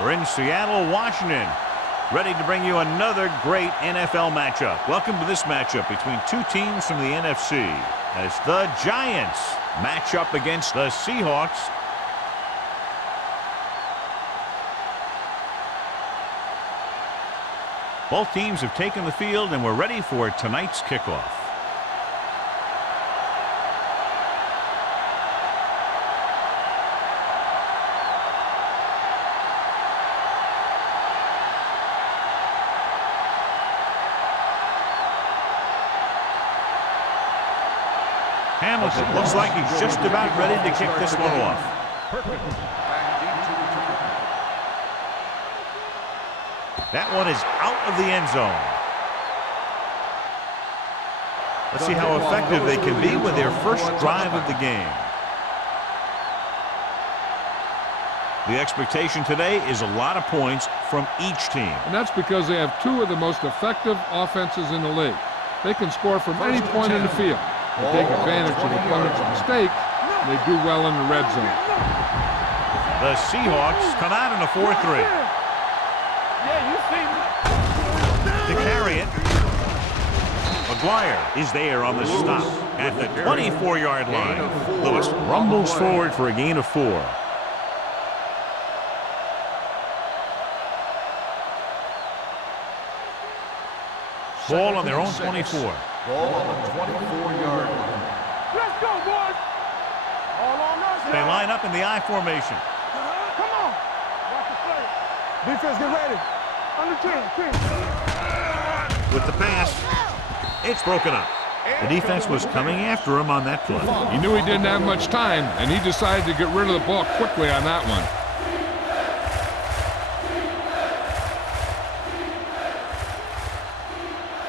We're in Seattle, Washington, ready to bring you another great NFL matchup. Welcome to this matchup between two teams from the NFC as the Giants match up against the Seahawks. Both teams have taken the field and we're ready for tonight's kickoff. Hamilton looks like he's just about ready to kick this one off. That one is out of the end zone. Let's see how effective they can be with their first drive of the game. The expectation today is a lot of points from each team. And that's because they have two of the most effective offenses in the league. They can score from any point in the field. They take advantage of opponents' mistakes, and they do well in the red zone. The Seahawks come out in a 4-3. To carry it, McGuire is there on the stop at the 24-yard line. Lewis rumbles forward for a gain of 4. Ball on their own 24. Ball on the 24-yard line. Let's go, boys. All on us. They line up in the I formation. Come on. Watch the play. Defense, get ready. Under 10. With the pass, it's broken up. The defense was coming after him on that play. He knew he didn't have much time, and he decided to get rid of the ball quickly on that one.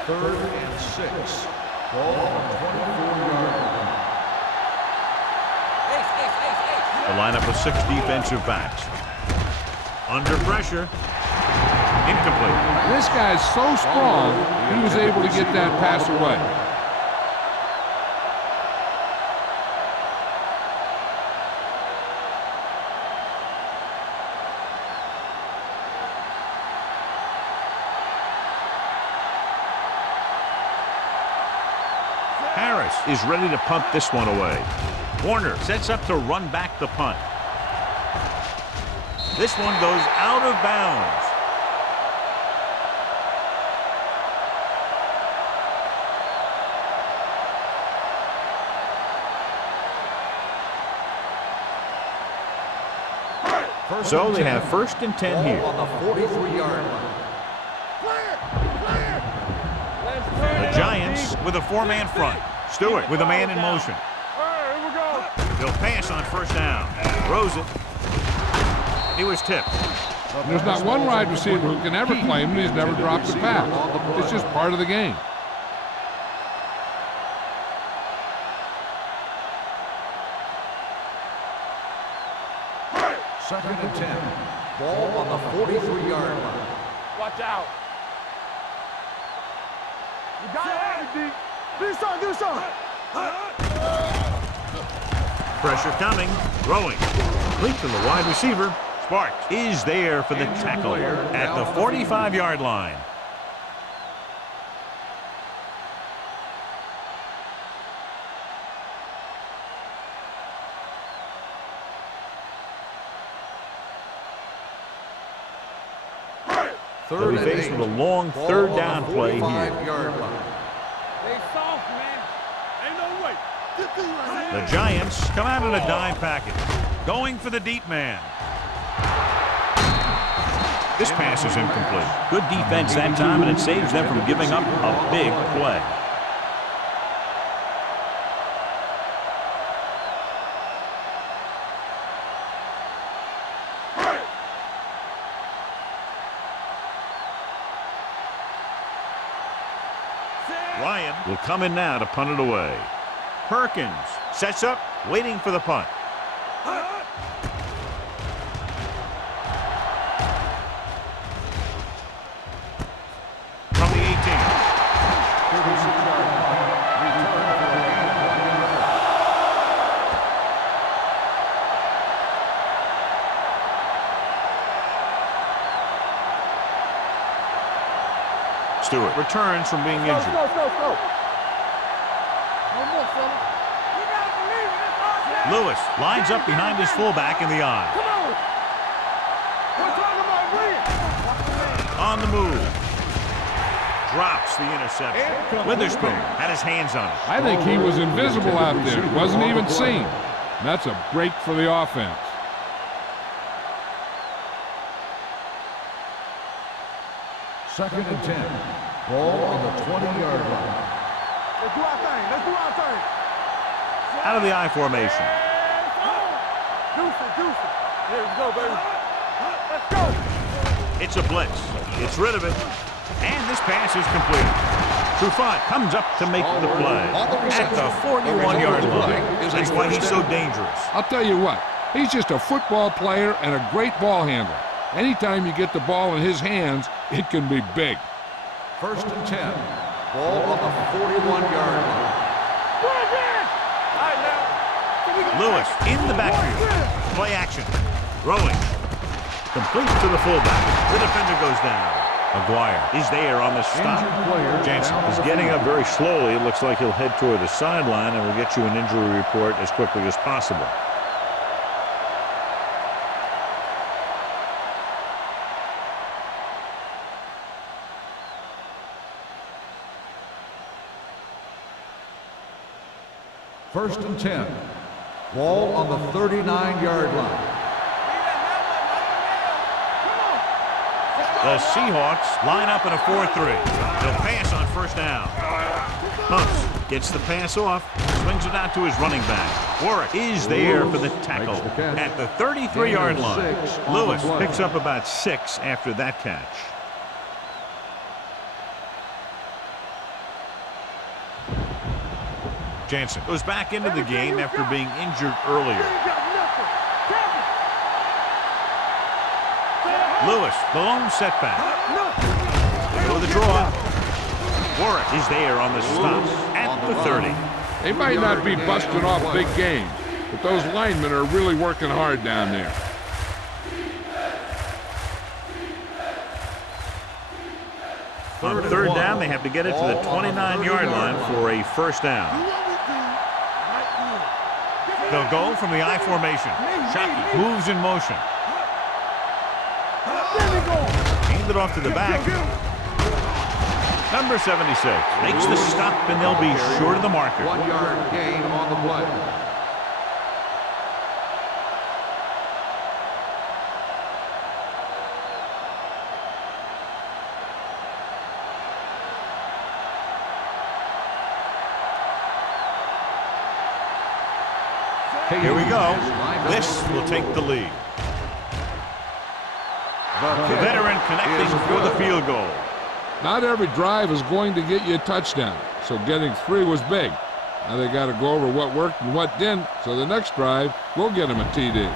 Third and 6. Ball on the 24-yard line. The lineup of 6 defensive backs. Under pressure. Incomplete. This guy's so strong, he was able to get that pass away. Harris is ready to punt this one away. Warner sets up to run back the punt. This one goes out of bounds. So they have first and 10 here. On the 43-yard line. The Giants with a 4-man front. Stewart with a man in motion. Here we go. They'll pass on first down. Throws it. He was tipped. There's not one wide receiver who can ever claim that he's never dropped a pass. It's just part of the game. Second and 10. Ball on the 43-yard line. Watch out. You got it, D. Do something, do something. Pressure coming. Throwing. Complete to the wide receiver. Sparks is there for the tackle at the 45-yard line. They'll be faced with a long third down play here. 45-yard line. Stay soft, man. Ain't no way. The Giants come out in a dime package. Going for the deep man. This pass is incomplete. Good defense that time, and it saves them from giving up a big play. Ryan will come in now to punt it away. Perkins sets up, waiting for the punt. From the 18. Stewart returns from being injured. Go. One more, fella. You gotta believe it. It's our time. Lewis lines up behind his fullback in the eye. Come on. We're talking about win. On the move. Drops the interception. Witherspoon had his hands on it. I think he was invisible out there. Wasn't even seen. That's a break for the offense. Second and 10. Ball on the 20-yard line. Let's do our thing. Out of the I formation. Juice it. Here we go, baby. Let's go. It's a blitz. It's rid of it. And this pass is completed. Trufant comes up to make the play at the 41-yard line. That's why he's so dangerous. I'll tell you what, he's just a football player and a great ball handler. Anytime you get the ball in his hands, it can be big. First and 10. Ball on the 41-yard line. Lewis in the backfield. Play action. Throwing. Complete to the fullback. The defender goes down. McGuire is there on the stop. Jansen is getting up very slowly. It looks like he'll head toward the sideline, and we'll get you an injury report as quickly as possible. First and 10. Ball on the 39-yard line. The Seahawks line up in a 4-3. They'll pass on first down. Hunts gets the pass off, swings it out to his running back. Warwick is there for the tackle at the 33-yard line. Lewis picks up about 6 after that catch. Jansen goes back into the game after being injured earlier. Lewis, the lone setback. They go to the draw. Warwick is there on the stop at the 30. They might not be busting off big games, but those linemen are really working hard down there. On third down, they have to get it to the 29-yard line for a first down. They'll go from the I formation. Shockey moves in motion. Hand it off to the back. Number 76 makes the stop, and they'll be short of the marker. 1-yard gain on the play. Here we go. This will take the lead. The veteran connecting for the field goal. Not every drive is going to get you a touchdown, so getting 3 was big. Now they got to go over what worked and what didn't, so the next drive will get them a TD.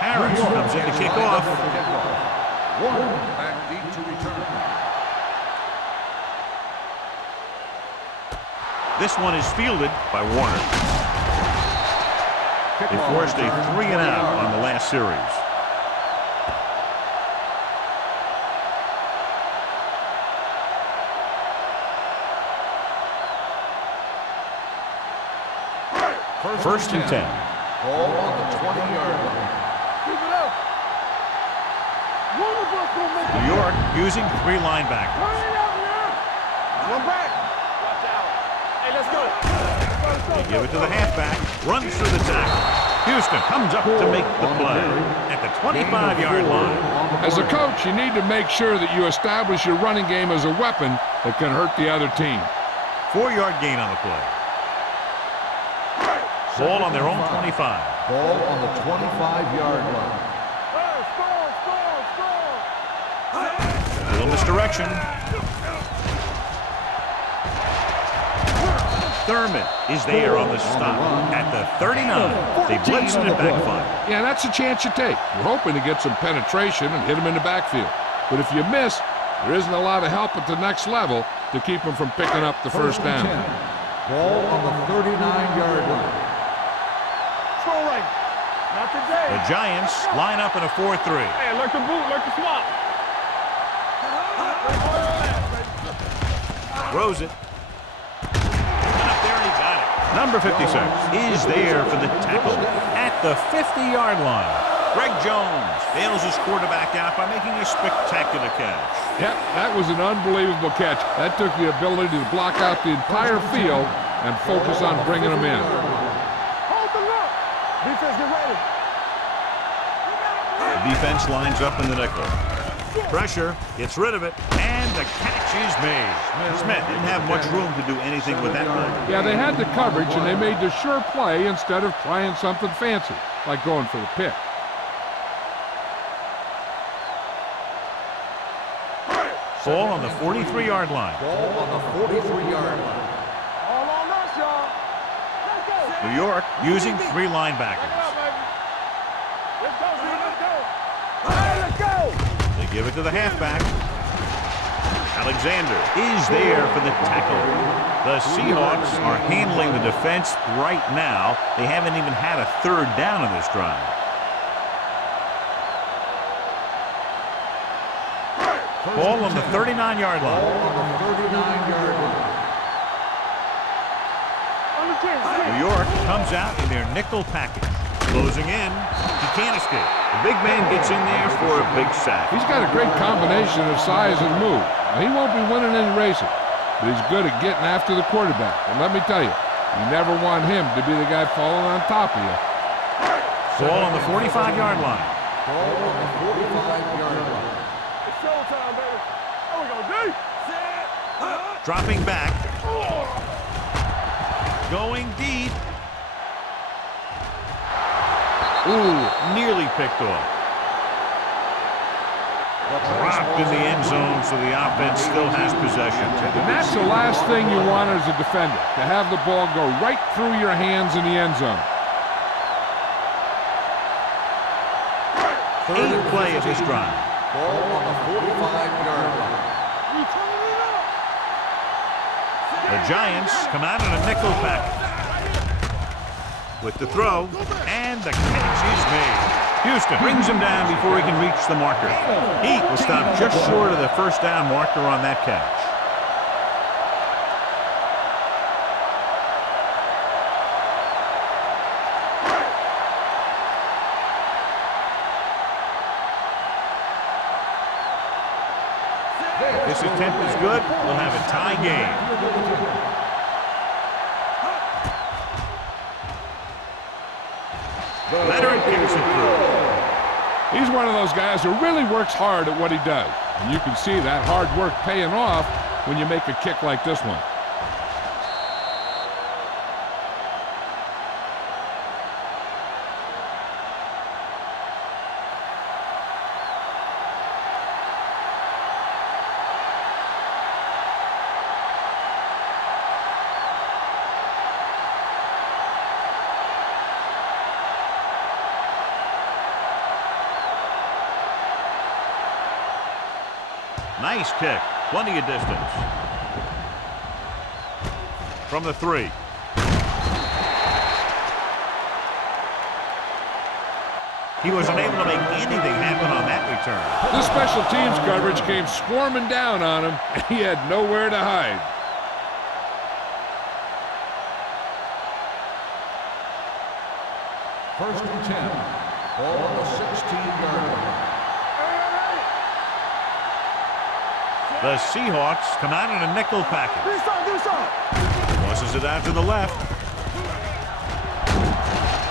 Harris comes in to kick off. Warner back deep to return. This one is fielded by Warner. They forced a 3-and-out on the last series. First and 10. Ball on the 20-yard line. New York using 3 linebackers. One back. Watch out. Hey, let's go. They give it to the halfback. Runs through the tackle. Houston comes up to make the play at the 25-yard line. As a coach, you need to make sure that you establish your running game as a weapon that can hurt the other team. 4-yard gain on the play. Ball on their own 25. Ball on the 25-yard line. A little misdirection. Thurman is there on the stop at the 39. They blitz and it backfire. Yeah, that's a chance you take. You're hoping to get some penetration and hit him in the backfield. But if you miss, there isn't a lot of help at the next level, to keep them from picking up the first down. Ball on the 39-yard line. Throw right. Not today. The Giants line up in a 4-3. Hey, like the boot, like the swap. Throws it. Got up there and he got it. Number 56 is there for the tackle at the 50-yard line. Greg Jones bails his quarterback out by making a spectacular catch. Yep, that was an unbelievable catch. That took the ability to block out the entire field and focus on bringing them in. Hold the look. Defense, get ready. The defense lines up in the nickel. Pressure, gets rid of it, and the catch is made. Smith didn't have much room to do anything with that one. Yeah, they had the coverage, and they made the sure play instead of trying something fancy, like going for the pick. Ball on the 43-yard line. Ball on the 43-yard line. All on us, y'all. Let's go. New York using 3 linebackers. Let's go, Z. Let's go. All right, let's go. They give it to the halfback. Alexander is there for the tackle. The Seahawks are handling the defense right now. They haven't even had a 3rd down in this drive. Ball on the 39-yard line. Ball on the 39-yard line. New York comes out in their nickel package. Closing in. He can't escape. The big man gets in there for a big sack. He's got a great combination of size and move. Now, he won't be winning any races, but he's good at getting after the quarterback. And let me tell you, you never want him to be the guy falling on top of you. Ball on the 45-yard line. Ball on the 45-yard line. It's showtime, baby. There we go, D. Dropping back. Going deep. Ooh, nearly picked off. Dropped in the end zone, so the offense still has possession. And that's the last thing you want as a defender, to have the ball go right through your hands in the end zone. 8th play of this drive. Ball on the 45-yard line. The Giants come out in a nickel package. With the throw, and the catch is made. Houston brings him down before he can reach the marker. He will stop just short of the 1st down marker on that catch. This attempt is good. We'll have a tie game. Leonard kicks it through. He's one of those guys who really works hard at what he does. And you can see that hard work paying off when you make a kick like this one. Nice kick. Plenty of distance. From the 3. He was unable to make anything happen on that return. The special teams coverage came swarming down on him, and he had nowhere to hide. First and 10. Ball on the 16-yard line. The Seahawks come out in a nickel package. Do something. Tosses it out to the left.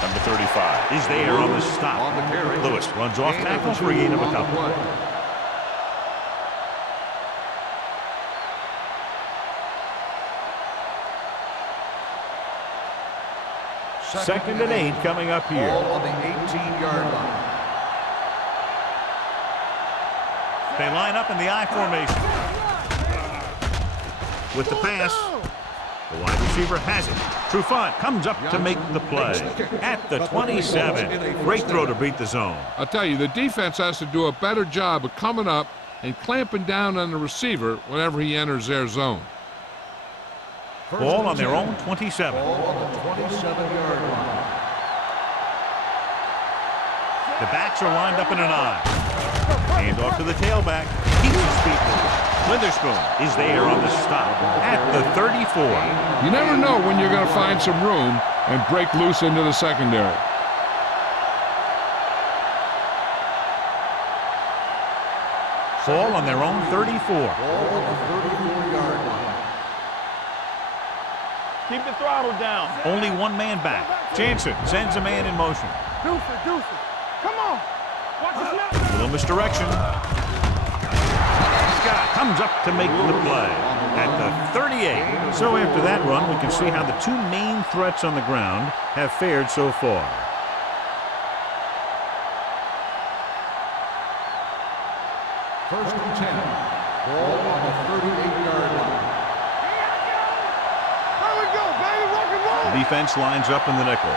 Number 35 is there on the stop. On the carry. Lewis runs off tackle for a gain of a couple. Second and 8 coming up here. Ball on the 18-yard line. They line up in the I formation. With the pass, the wide receiver has it. Trufant comes up to make the play at the 27. Great throw to beat the zone. I'll tell you, the defense has to do a better job of coming up and clamping down on the receiver whenever he enters their zone. Ball on their own 27. Ball on the 27-yard line. The backs are lined up in an I. Hand off to the tailback. Keeps his feet moving. Witherspoon is there on the stop at the 34. You never know when you're going to find some room and break loose into the secondary. Ball on their own 34. Ball on the 34-yard line. Keep the throttle down. Only one man back. Jansen sends a man in motion. Deuce it. Come on. Watch the snap. A little misdirection. Scott comes up to make the play at the 38. So after that run, we can see how the two main threats on the ground have fared so far. First and 10. Ball on the 38-yard line. There we go, baby. Rock and roll. The defense lines up in the nickel.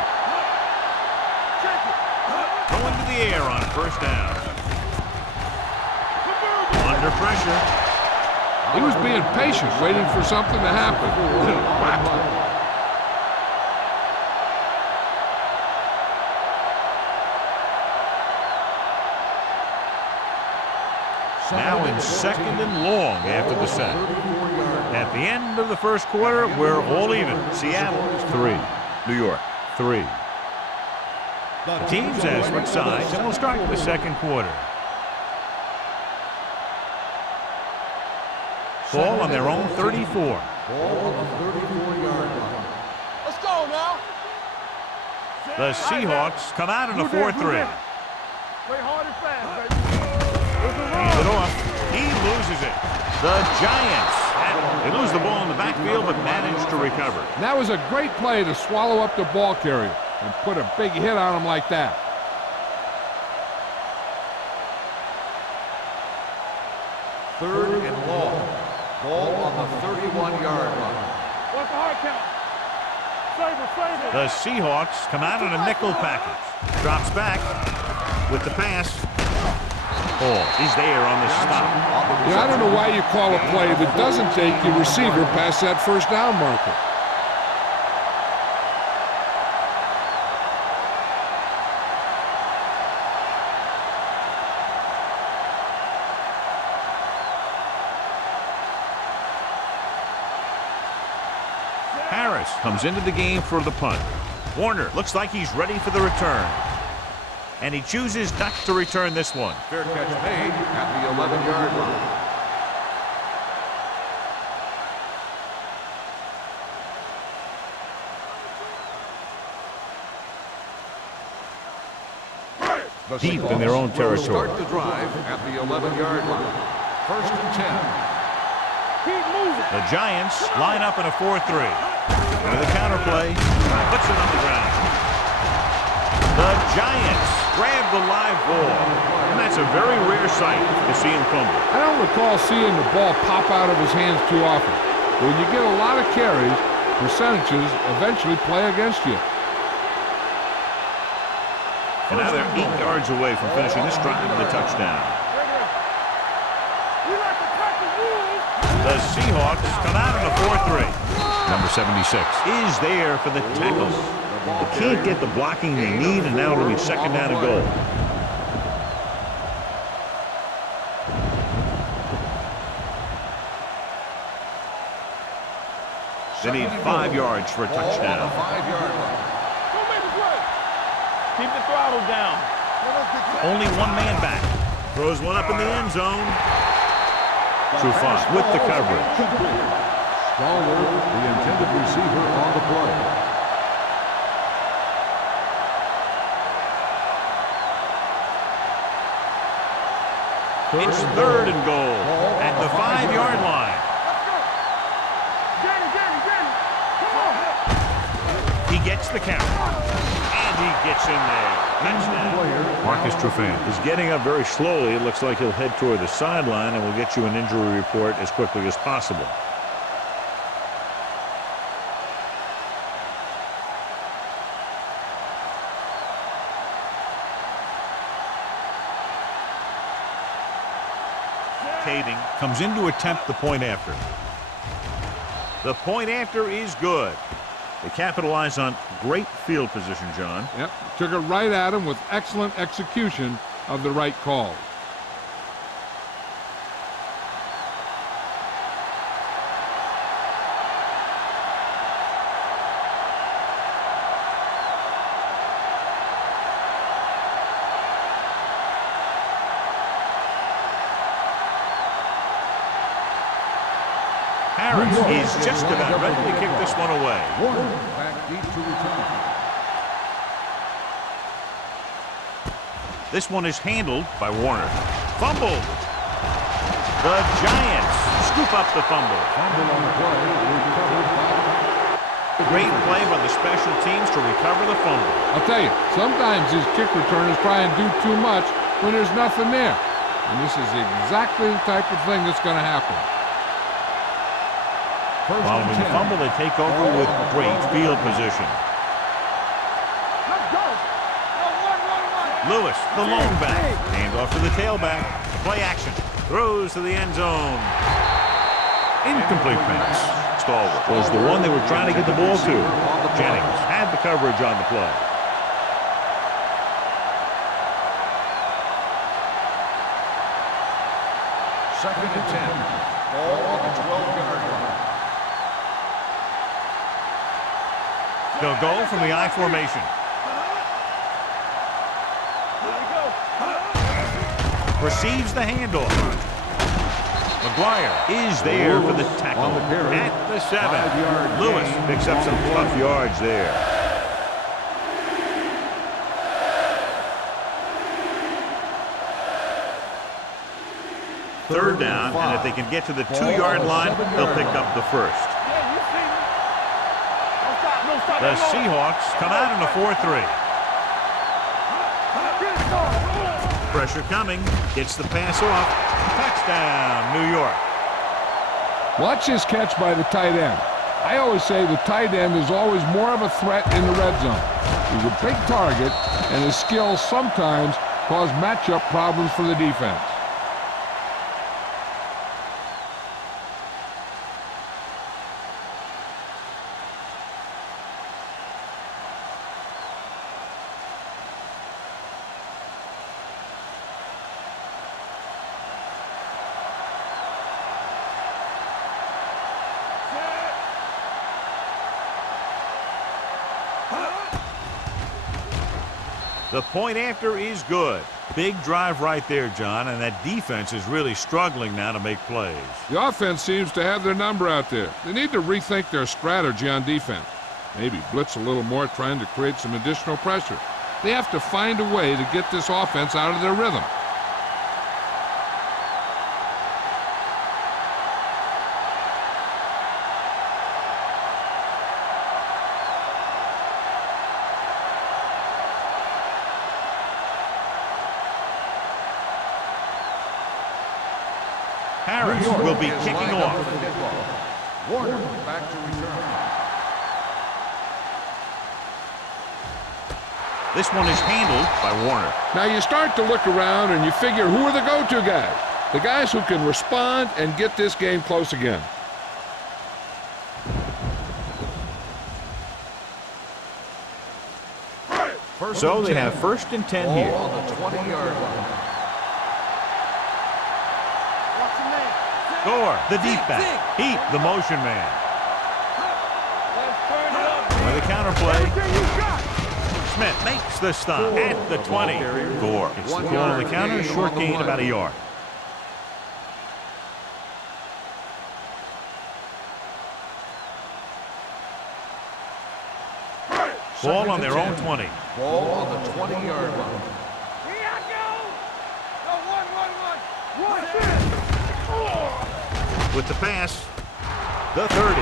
Check it. Going to the air on first down. Under pressure. He was being patient, waiting for something to happen. Now in second and long after the set. At the end of the first quarter, we're all even. Seattle 3, New York 3. The teams have switched sides and will start the second quarter. Ball on their own 34. Ball on the 34-yard line. Let's go now. The Seahawks come out in a 4-3. Play hard and fast, baby. Hands it off. He loses it. The Giants. They lose the ball in the backfield but manage to recover. That was a great play to swallow up the ball carrier and put a big hit on him like that. Third and long. Ball on the 31-yard line. What's the hard count? Save it. The Seahawks come out in a nickel package. Drops back with the pass. Ball. He's there on the stop. Yeah, I don't know why you call a play that doesn't take your receiver past that first down marker. Harris comes into the game for the punt. Warner looks like he's ready for the return. And he chooses not to return this one. Fair catch made at the 11-yard line. Deep in their own territory. Start the drive at the 11-yard line. First and 10. Keep moving. The Giants line up in a 4-3. With a counter play, puts it on the ground. The Giants grab the live ball. And that's a very rare sight to see him fumble. I don't recall seeing the ball pop out of his hands too often. When you get a lot of carries, percentages eventually play against you. And now they're 8 yards away from finishing this drive with a touchdown. We like to cut the rules. The Seahawks come out in a 4-3. Number 76 is there for the tackle. They can't get the blocking they need, and now it'll be second down and goal. They need 5 yards for a touchdown. 5-yard line. Don't make the play. Keep the throttle down. Only one man back. Throws one up in the end zone. Trufant with the coverage. Stallworth, the intended receiver on the play. It's third and goal at the 5-yard line. He gets the count. And he gets in there. Touchdown. Marcus Trufant is getting up very slowly. It looks like he'll head toward the sideline, and we'll get you an injury report as quickly as possible. hesitating, comes in to attempt the point after. The point after is good. They capitalize on great field position, John. Yep, took it right at him with excellent execution of the right call. Harris is just about ready to kick this one away. Back deep to return. This one is handled by Warner. Fumbled. The Giants scoop up the fumble. Fumble on the play. Recovered by... Great play by the special teams to recover the fumble. I'll tell you, sometimes these kick returners try and do too much when there's nothing there. And this is exactly the type of thing that's going to happen. Following the fumble, they take over with great field position. Let's go. Lewis, the lone back. Hand off to the tailback. Play action. Throws to the end zone. Incomplete pass. Stallworth was the one they were trying to get the ball to. Jennings had the coverage on the play. Second and 10. Ball on the 12-yard line. They'll go from the I formation. Receives the handoff. McGuire is there for the tackle at the 7. Lewis picks up some tough yards there. Third down, and if they can get to the 2-yard line, they'll pick up the first. The Seahawks come out in a 4-3. Pressure coming. Gets the pass off. Touchdown, New York. Watch this catch by the tight end. I always say the tight end is always more of a threat in the red zone. He's a big target, and his skills sometimes cause matchup problems for the defense. The point after is good. Big drive right there, John, and that defense is really struggling now to make plays. The offense seems to have their number out there. They need to rethink their strategy on defense. Maybe blitz a little more, trying to create some additional pressure. They have to find a way to get this offense out of their rhythm. Harris will be kicking off. Warner back to return. This one is handled by Warner. Now you start to look around and you figure, who are the go-to guys? The guys who can respond and get this game close again. So they have 1st and 10 here. Ball on the 20-yard line. Gore, the deep back. Heat, the motion man. With a counter play. Smith makes the stop at the 20. Gore gets the call on the counter. Short gain about a yard. Ball on their own 20. Ball on the 20-yard line. With the pass, the 30.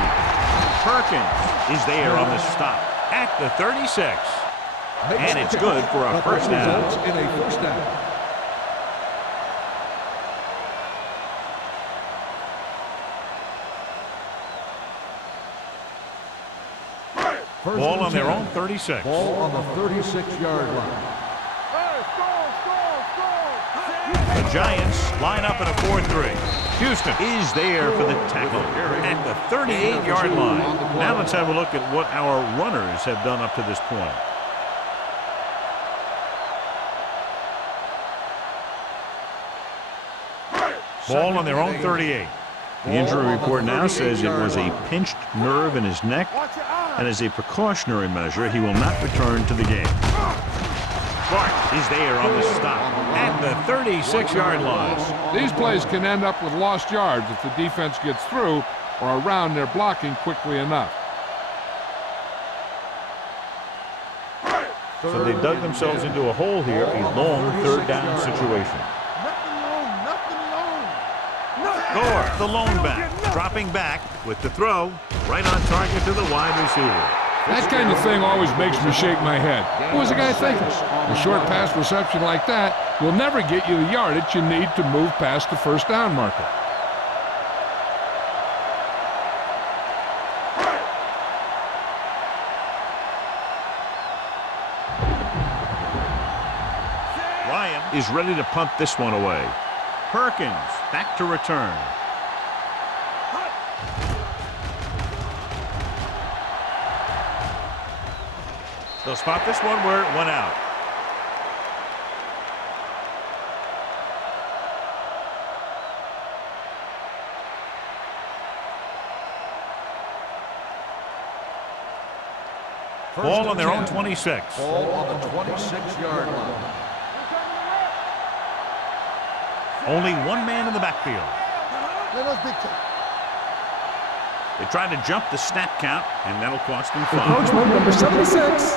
Perkins is there on the stop at the 36. And it's good for a first down. In a first down. Ball on their own 36. Ball on the 36-yard line. The Giants line up in a 4-3. Houston is there for the tackle at the 38-yard line. Now let's have a look at what our runners have done up to this point. Ball on their own 38. The injury report now says it was a pinched nerve in his neck, and as a precautionary measure, he will not return to the game. Clark is there on the stop at the 36-yard line. These plays can end up with lost yards if the defense gets through or around their blocking quickly enough. So they dug themselves into a hole here, a long third down situation. Gore, the lone back, dropping back with the throw, right on target to the wide receiver. That kind of thing always makes me shake my head. What was the guy thinking? A short pass reception like that will never get you the yardage you need to move past the first down marker. Ryan is ready to punt this one away. Perkins back to return. They'll spot this one where it went out. Ball on their own 26. Ball on the 26-yard line. Only one man in the backfield. They tried to jump the snap count, and that'll cost them 5. Encroachment, number 76.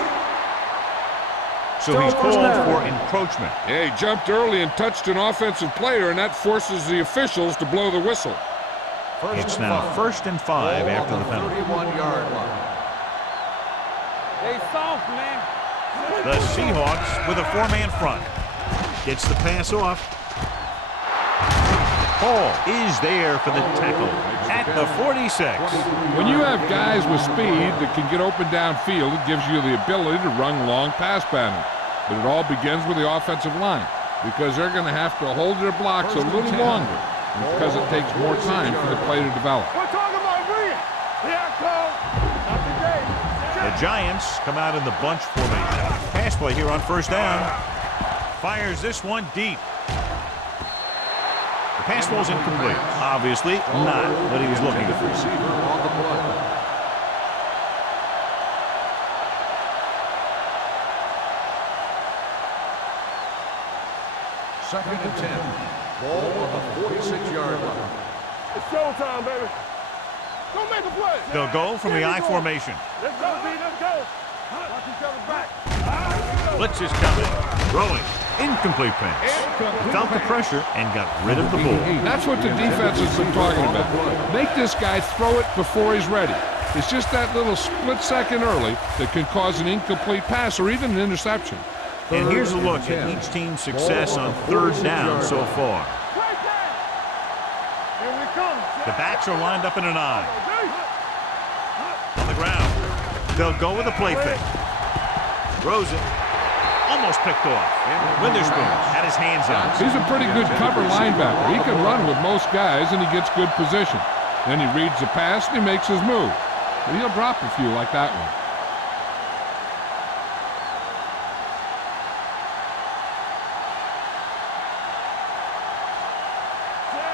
So he's called for encroachment. Yeah, he jumped early and touched an offensive player, and that forces the officials to blow the whistle. It's now 1st and 5 after the penalty. 31-yard line. They soft, man. The Seahawks with a 4-man front. Gets the pass off. Hall is there for the tackle at the 46. When you have guys with speed that can get open downfield, it gives you the ability to run long pass patterns. But it all begins with the offensive line, because they're going to have to hold their blocks a little longer, and because it takes more time for the play to develop. We're talking about Reed. Here I come. Not today. The Giants come out in the bunch formation. Pass play here on 1st down. Fires this one deep. The pass ball's incomplete. Obviously not what he was looking for. Receiver on the play. Second and 10. Ball on the 46-yard line. It's showtime, baby. Go make a play. They'll go from the I formation. Let's go, B. Let's go. Watch each other back. Blitz is coming. Throwing. Incomplete pass. Felt the pressure and got rid of the ball. That's what the defense has been talking about. Make this guy throw it before he's ready. It's just that little split second early that can cause an incomplete pass or even an interception. And here's a look at each team's success on 3rd down so far. Here we come. The backs are lined up in an I. On the ground. They'll go with a play fake. Throws it. Almost picked off. Witherspoon had his hands on it. He's a pretty good cover linebacker. He can run with most guys, and he gets good position. Then he reads the pass, and he makes his move. But he'll drop a few like that one.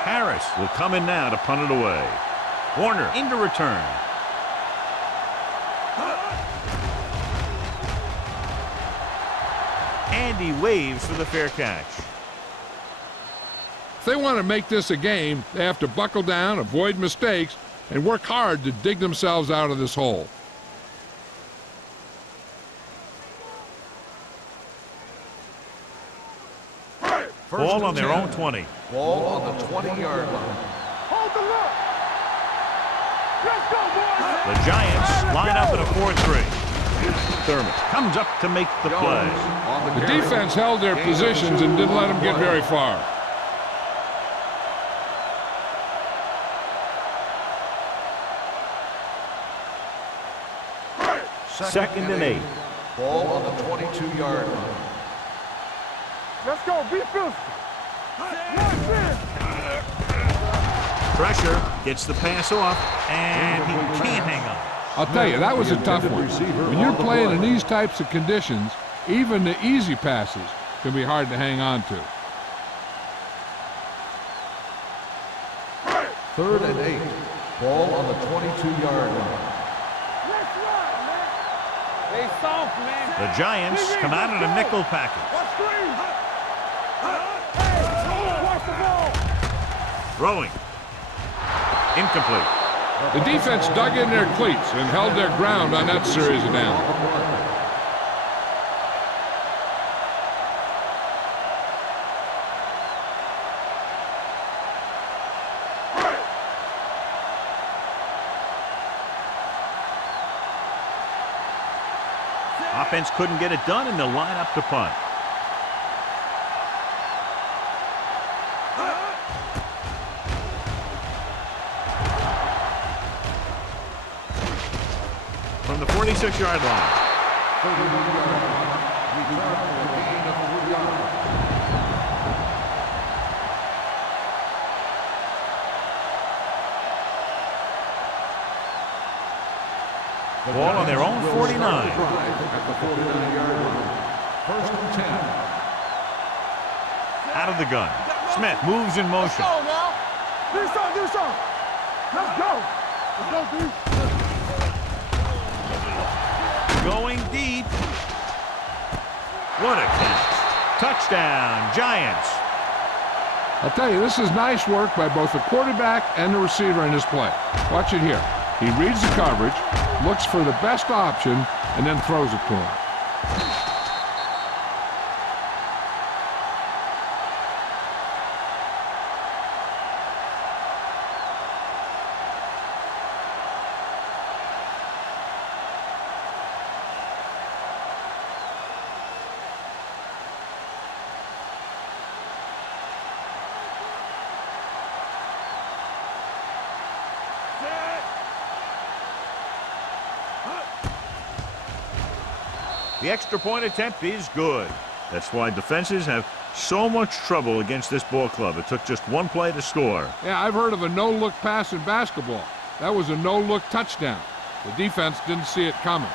Harris will come in now to punt it away. Warner into return. And he waves for the fair catch. If they want to make this a game, they have to buckle down, avoid mistakes, and work hard to dig themselves out of this hole. Ball on their own 20. Ball on the 20-yard line. Hold the look. Let's go, boys. The Giants line up in a 4-3. Thurman comes up to make the play. The defense held their positions and didn't let them get very far. Second and 8. Ball on the 22-yard line. Let's go. Be physical. Pressure gets the pass off, and he can't hang on. I'll tell you, that was a tough one. When you're playing in these types of conditions, even the easy passes can be hard to hang on to. 3rd and 8. Ball on the 22-yard line. They soft, man. The Giants come out in a nickel package. Watch the ball. Throwing. Incomplete. The defense dug in their cleats and held their ground on that series of downs. Offense couldn't get it done, and they'll line up to punt. From the 46-yard line. 31-yard line. Return for a gain of 3 yards. Ball on their own 49. At the 49-yard line. 1st and 10. Out of the gun. Smith moves in motion. Go now. Do something. Let's go. Let's go, dude. Going deep. What a catch. Touchdown, Giants. I'll tell you, this is nice work by both the quarterback and the receiver in this play. Watch it here. He reads the coverage, looks for the best option, and then throws it to him. The extra point attempt is good. That's why defenses have so much trouble against this ball club. It took just one play to score. Yeah, I've heard of a no-look pass in basketball. That was a no-look touchdown. The defense didn't see it coming.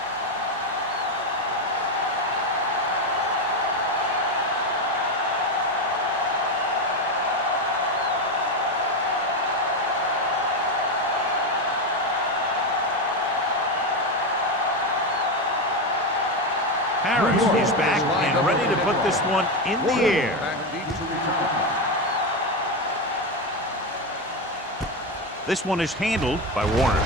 Harris is back and ready to put this one in the air. This one is handled by Warner.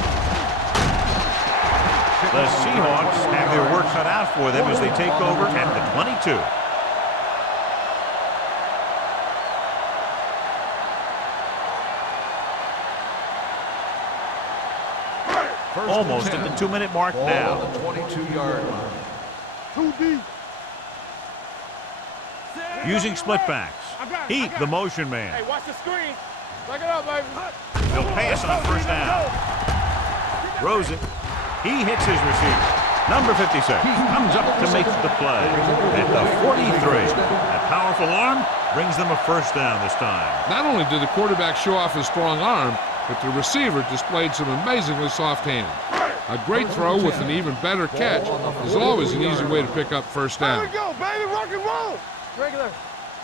The Seahawks have their work cut out for them as they take over at the 22. Almost at the 2-minute mark now. On the 22-yard line. Too deep. Using split backs. Heat, the motion man. Hey, watch the screen. Back it up, baby. He'll pass on first down. Throws it. He hits his receiver. Number 56 comes up to make the play at the 43. That powerful arm brings them a first down this time. Not only did the quarterback show off his strong arm, but the receiver displayed some amazingly soft hands. A great throw with an even better catch is always an easy way to pick up first There down. we go, baby. Rock and roll. Regular.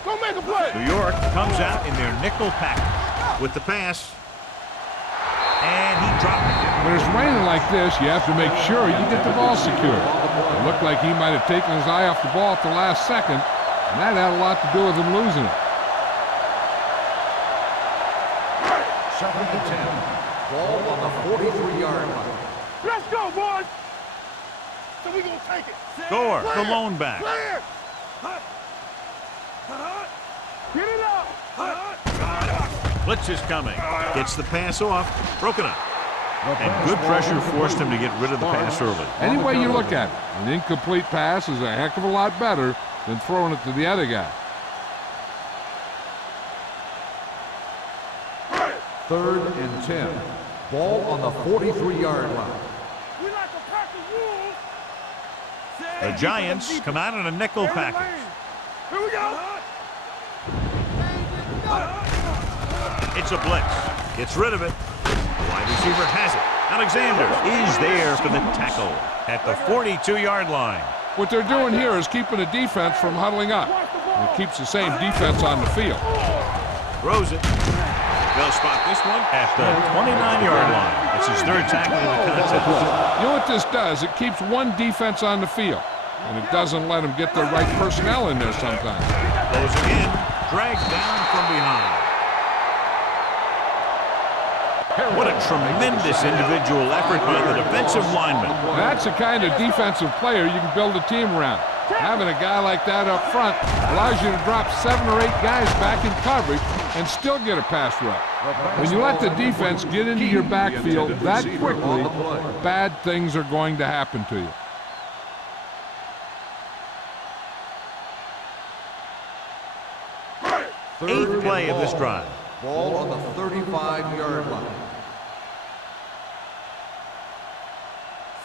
Go make a play. New York comes out in their nickel package with the pass. And he dropped it. When it's raining like this, you have to make sure you get the ball secured. It looked like he might have taken his eye off the ball at the last second, and that had a lot to do with him losing it. 2nd and 10. Ball on the 43-yard line. Let's go, boys. So we gonna take it. Gore, the lone back. Clear. Get it up. Blitz is coming. Gets the pass off. Broken up. And good pressure forced him to get rid of the pass early. Any way you look at it, an incomplete pass is a heck of a lot better than throwing it to the other guy. 3rd and 10. Ball on the 43-yard line. We like to pack the wolves. The Giants come out in a nickel package. Here we go. It's a blitz. Gets rid of it. The wide receiver has it. Alexander is there for the tackle at the 42-yard line. What they're doing here is keeping the defense from huddling up. And it keeps the same defense on the field. Throws it. They'll spot this one at the 29-yard line. It's his third tackle of the contest. You know what this does? It keeps one defense on the field, and it doesn't let them get the right personnel in there sometimes. Goes again, dragged down from behind. What a tremendous individual effort by the defensive lineman. That's the kind of defensive player you can build a team around. Having a guy like that up front allows you to drop 7 or 8 guys back in coverage and still get a pass rush. When you let the defense get into your backfield that quickly, bad things are going to happen to you. Eighth play of this drive. Ball on the 35-yard line.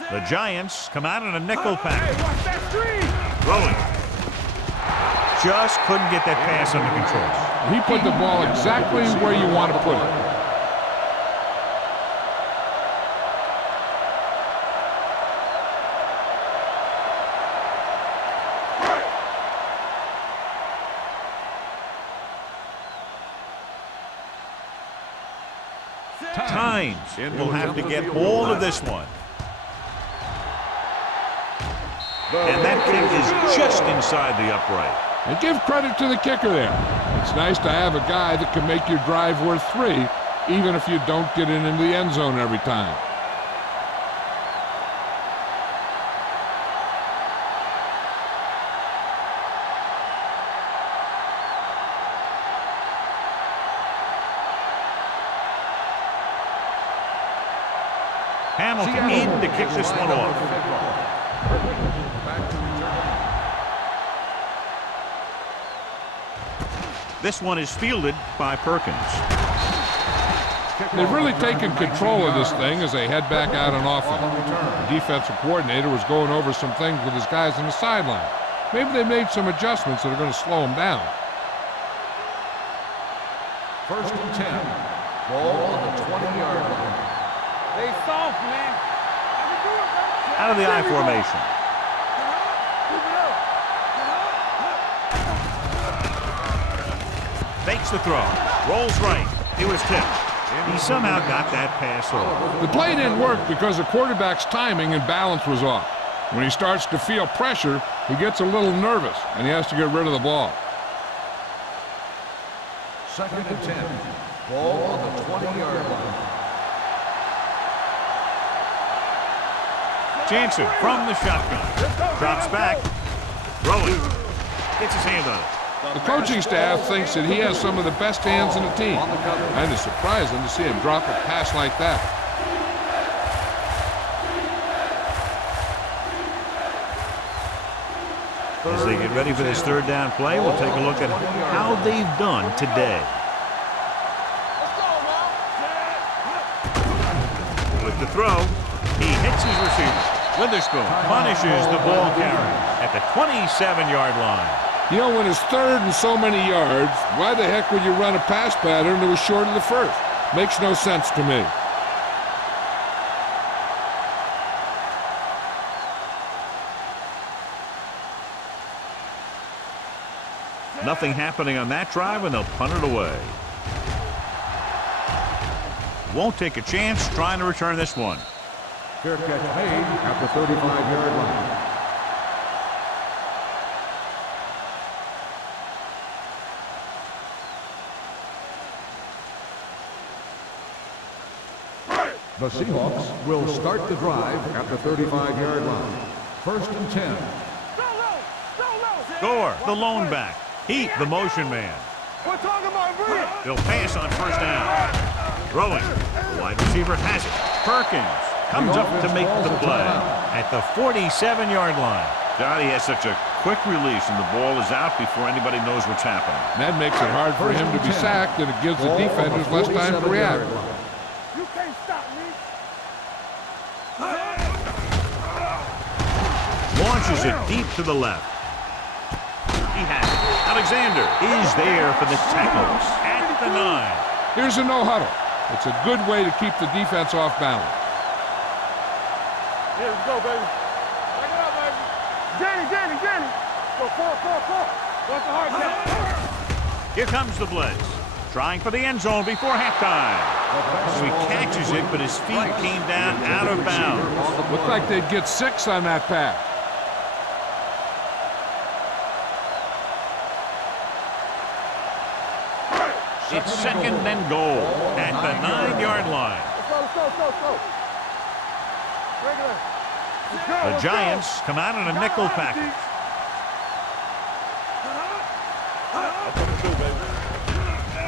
The Giants come out in a nickel pack. Hey, watch that screen! Throwing. Just couldn't get that pass under control. He put the ball exactly where you want to put it. Tynes will have to get all of this one. And that kick is just inside the upright. And give credit to the kicker there. It's nice to have a guy that can make your drive worth 3, even if you don't get it into the end zone every time. Hamilton in to kick this one off. This one is fielded by Perkins. They've really taken control of this thing as they head back out on offense. The defensive coordinator was going over some things with his guys on the sideline. Maybe they made some adjustments that are going to slow them down. 1st and 10. Ball on the 20-yard line. They soft, man. Out of the I formation. Fakes the throw. Rolls right. It was tipped. He somehow got that pass off. The play didn't work because the quarterback's timing and balance was off. When he starts to feel pressure, he gets a little nervous, and he has to get rid of the ball. 2nd and 10. Ball on the 20-yard line. Jansen from the shotgun. Drops back. Throwing. Gets his hand on it. The coaching staff thinks that he has some of the best hands in the team. And it's surprising to see him drop a pass like that. As they get ready for this 3rd down play, we'll take a look at how they've done today. With the throw, he hits his receiver. Witherspoon punishes the ball carrier at the 27-yard line. You know, when it's 3rd and so many yards, why the heck would you run a pass pattern that was short of the 1st? Makes no sense to me. Nothing happening on that drive, and they'll punt it away. Won't take a chance trying to return this one. Fair catch made at the 35-yard line. The Seahawks will start the drive at the 35-yard line. 1st and 10. Gore, the lone back. Heat, the motion man. We're talking about Bree. They'll pass on 1st down. Throwing. The wide receiver has it. Perkins comes up to make the play at the 47-yard line. God, he has such a quick release, and the ball is out before anybody knows what's happening. That makes it hard for him to be sacked, and it gives the defenders less time to react. You can't stop me. Launches it deep to the left. He has it. Alexander is there for the tackle at the 9. Here's a no-huddle. It's a good way to keep the defense off balance. Here we go, baby. Back it up, baby. Danny. Go, four. What's the hard count? Here comes the blitz. Trying for the end zone before halftime. So he catches it, but his feet came down out of bounds. Looked like they'd get 6 on that pass. It's second and goal at the 9-yard line. Let's go. Regular. The Giants come out in a nickel package.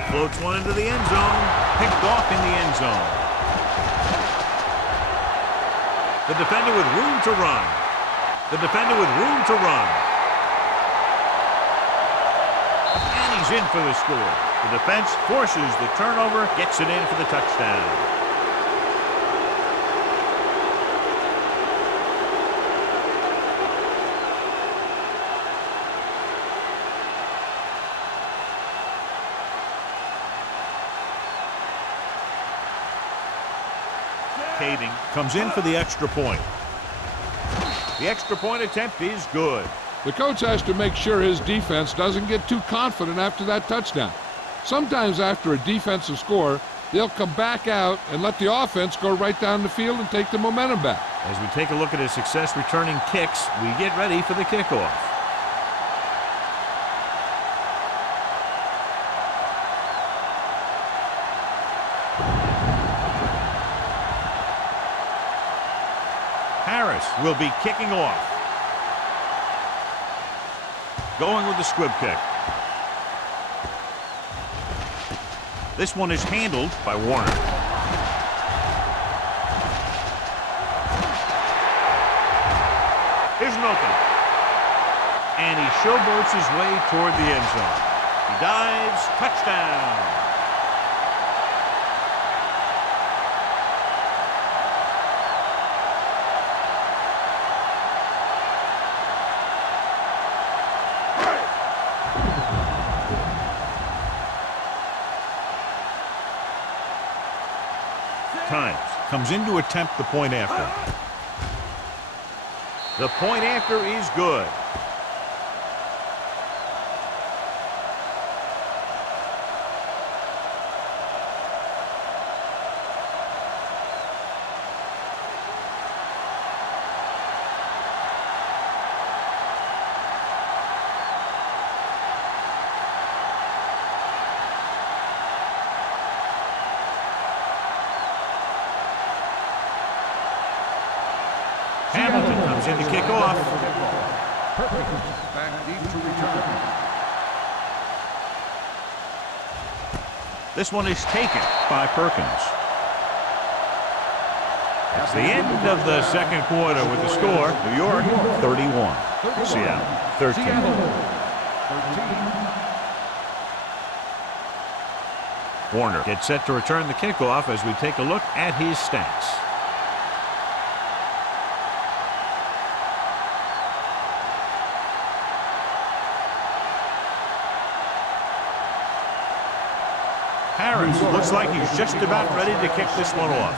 Floats one into the end zone. Picked off in the end zone. The defender with room to run. And he's in for the score. The defense forces the turnover, gets it in for the touchdown. Kading comes in for the extra point. The extra point attempt is good. The coach has to make sure his defense doesn't get too confident after that touchdown. Sometimes after a defensive score, they'll come back out and let the offense go right down the field and take the momentum back. As we take a look at his success returning kicks, we get ready for the kickoff. Harris will be kicking off. Going with the squib kick. This one is handled by Warner. Here's an opening. And he showboats his way toward the end zone. He dives, touchdown. Times comes in to attempt the point after. The point after is good. Hamilton comes in to kick off. Back deep to return. This one is taken by Perkins. It's the end of the second quarter with the score. New York 31. Seattle 13. Warner gets set to return the kickoff as we take a look at his stats. Harris looks like he's just about ready to kick this one off.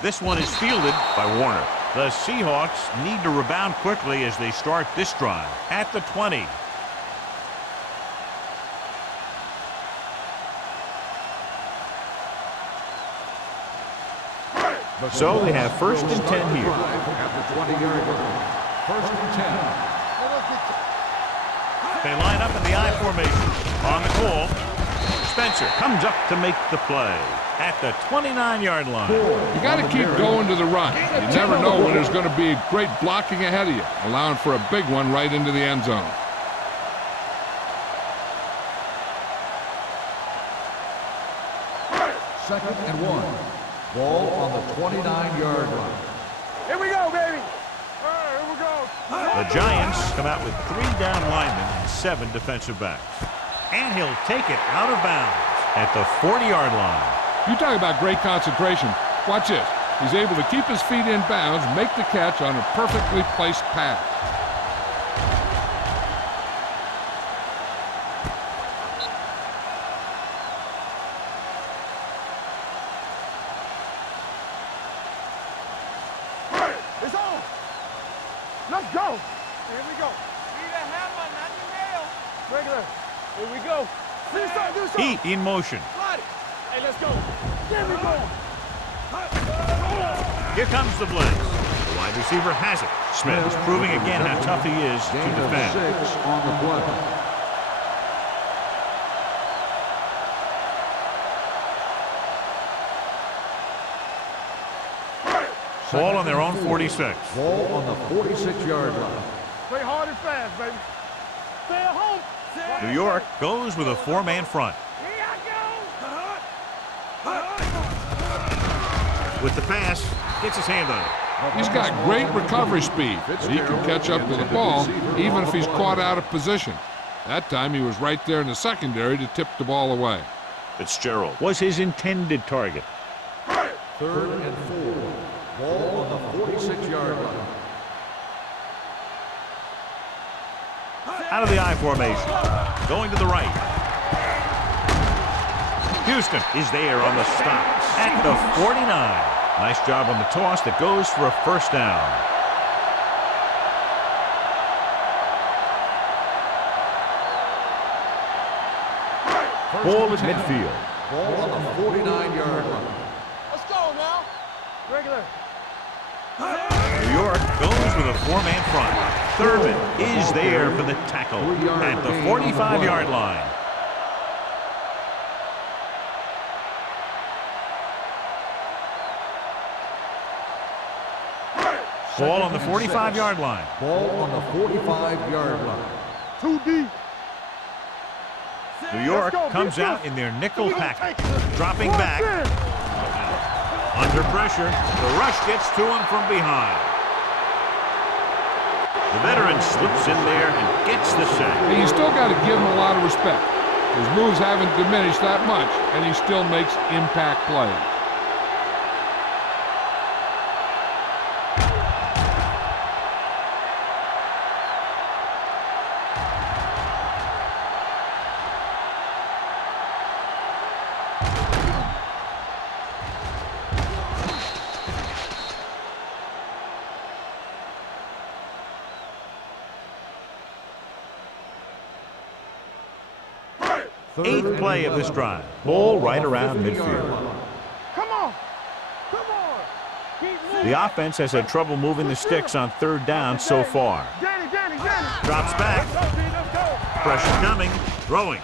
This one is fielded by Warner. The Seahawks need to rebound quickly as they start this drive at the 20. So they have first and 10 here. At the 20-yard line. First and 10. They line up in the I formation. On the call, Spencer comes up to make the play at the 29-yard line. You got to keep going to the run. You never know when there's going to be great blocking ahead of you, allowing for a big one right into the end zone. Second and 1. Ball on the 29-yard line. Here we go, baby. All right, here we go. The Giants come out with 3 down linemen and 7 defensive backs. And he'll take it out of bounds at the 40-yard line. You talk about great concentration. Watch this. He's able to keep his feet in bounds, make the catch on a perfectly placed pass. Here we go. Need a hammer, not the nail. Regular. Here we go. Do something. Heat in motion. Slide it. Hey, let's go. There we go. Here comes the blitz. The wide receiver has it. Smith is proving again how tough he is to Gain of defend. 6 on the play. Ball on their own 46. Ball on the 46-yard line. Play hard and fast, baby. Stay at home. New York goes with a four-man front. Here I go. With the pass, gets his hand on it. He's got great recovery speed. He can catch up to the ball even if he's caught out of position. That time he was right there in the secondary to tip the ball away. Fitzgerald was his intended target. 3rd and 4. Ball on the 46-yard line. Out of the I formation. Going to the right. Houston is there on the stop at the 49. Nice job on the toss that goes for a first down. Ball at midfield. Ball on the 49-yard line. Let's go now. Regular. New York goes with a four-man front. Thurman is there for the tackle at the 45-yard line. Ball on the 45-yard line. Ball on the 45-yard line. Too deep. New York comes out in their nickel package, dropping back. Under pressure, the rush gets to him from behind. The veteran slips in there and gets the sack. And you still got to give him a lot of respect. His moves haven't diminished that much, and he still makes impact plays. Eighth play of this drive. Ball right around midfield. Come on. Come on. Keep moving. The offense has had trouble moving the sticks on third down so far. Danny. Drops back. Let's go. Pressure coming. Throwing.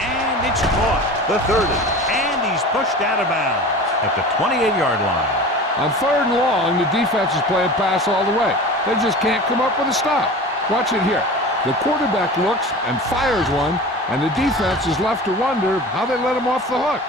And it's caught. The 30. And he's pushed out of bounds at the 28-yard line. On 3rd and long, the defense is playing pass all the way. They just can't come up with a stop. Watch it here. The quarterback looks and fires one, and the defense is left to wonder how they let him off the hook.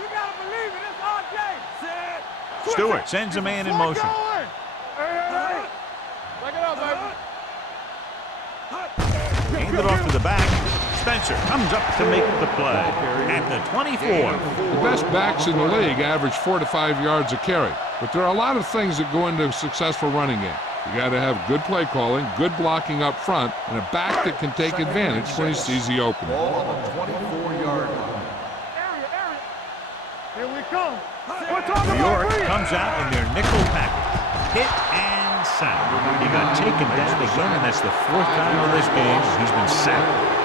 You gotta believe it. It's RJ. Stewart sends a man in motion. Hey. Back it up, baby. Handed off to the back. Spencer comes up to make the play at the 24. The best backs in the league average 4 to 5 yards a carry, but there are a lot of things that go into a successful running game. You got to have good play calling, good blocking up front, and a back that can take advantage when he sees the opening. Ball on the 24-yard line. Area. Here we come. New York comes out in their nickel package. Hit and sack. He got taken down again, and that's the 4th time in this game he's been sacked.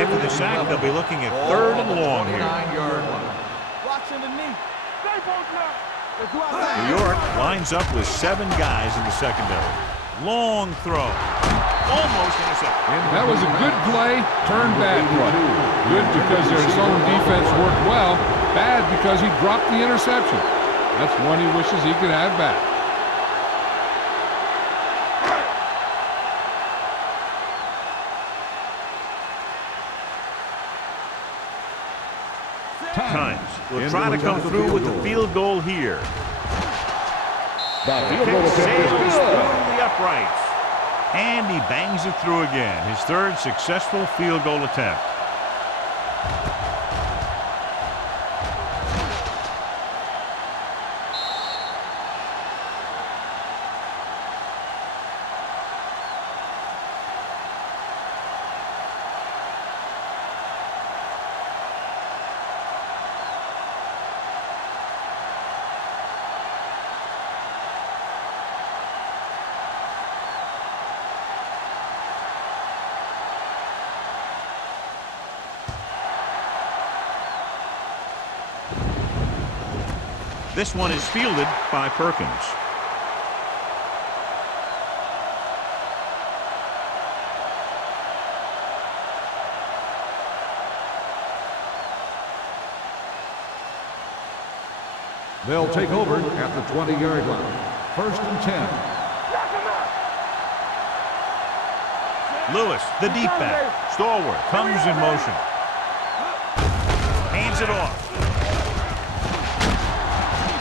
After the sack, they'll be looking at 3rd and long here. 49-yard line. Watching the knee. Stay focused now. New York lines up with 7 guys in the secondary. Long throw. Almost intercepted. That was a good play, turned bad play. Good because their zone defense worked well, bad because he dropped the interception. That's one he wishes he could have back. Times will try to come through with the field goal here. The field goal Kick attempt is sails good. through the uprights. And he bangs it through again. His 3rd successful field goal attempt. This one is fielded by Perkins. They'll take over at the 20-yard line. 1st and 10. Lewis, the deep back. Stalwart comes in motion. Hands it off.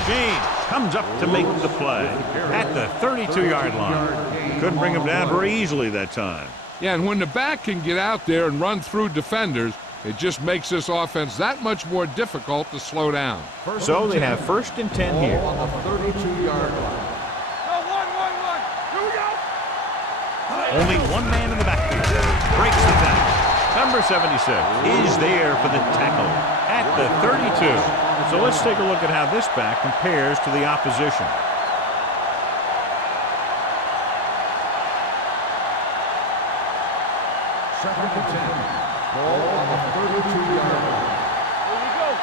James comes up to make the play at the 32-yard line. Couldn't bring him down very easily that time. Yeah, and when the back can get out there and run through defenders, it just makes this offense that much more difficult to slow down. So they have 1st and 10 here. On the 32-yard line. Here we go. Only one man in the backfield. Breaks the tackle. Number 76 is there for the tackle at the 32. So let's take a look at how this back compares to the opposition. Second and 10. Ball on the 32-yard line. Here we go.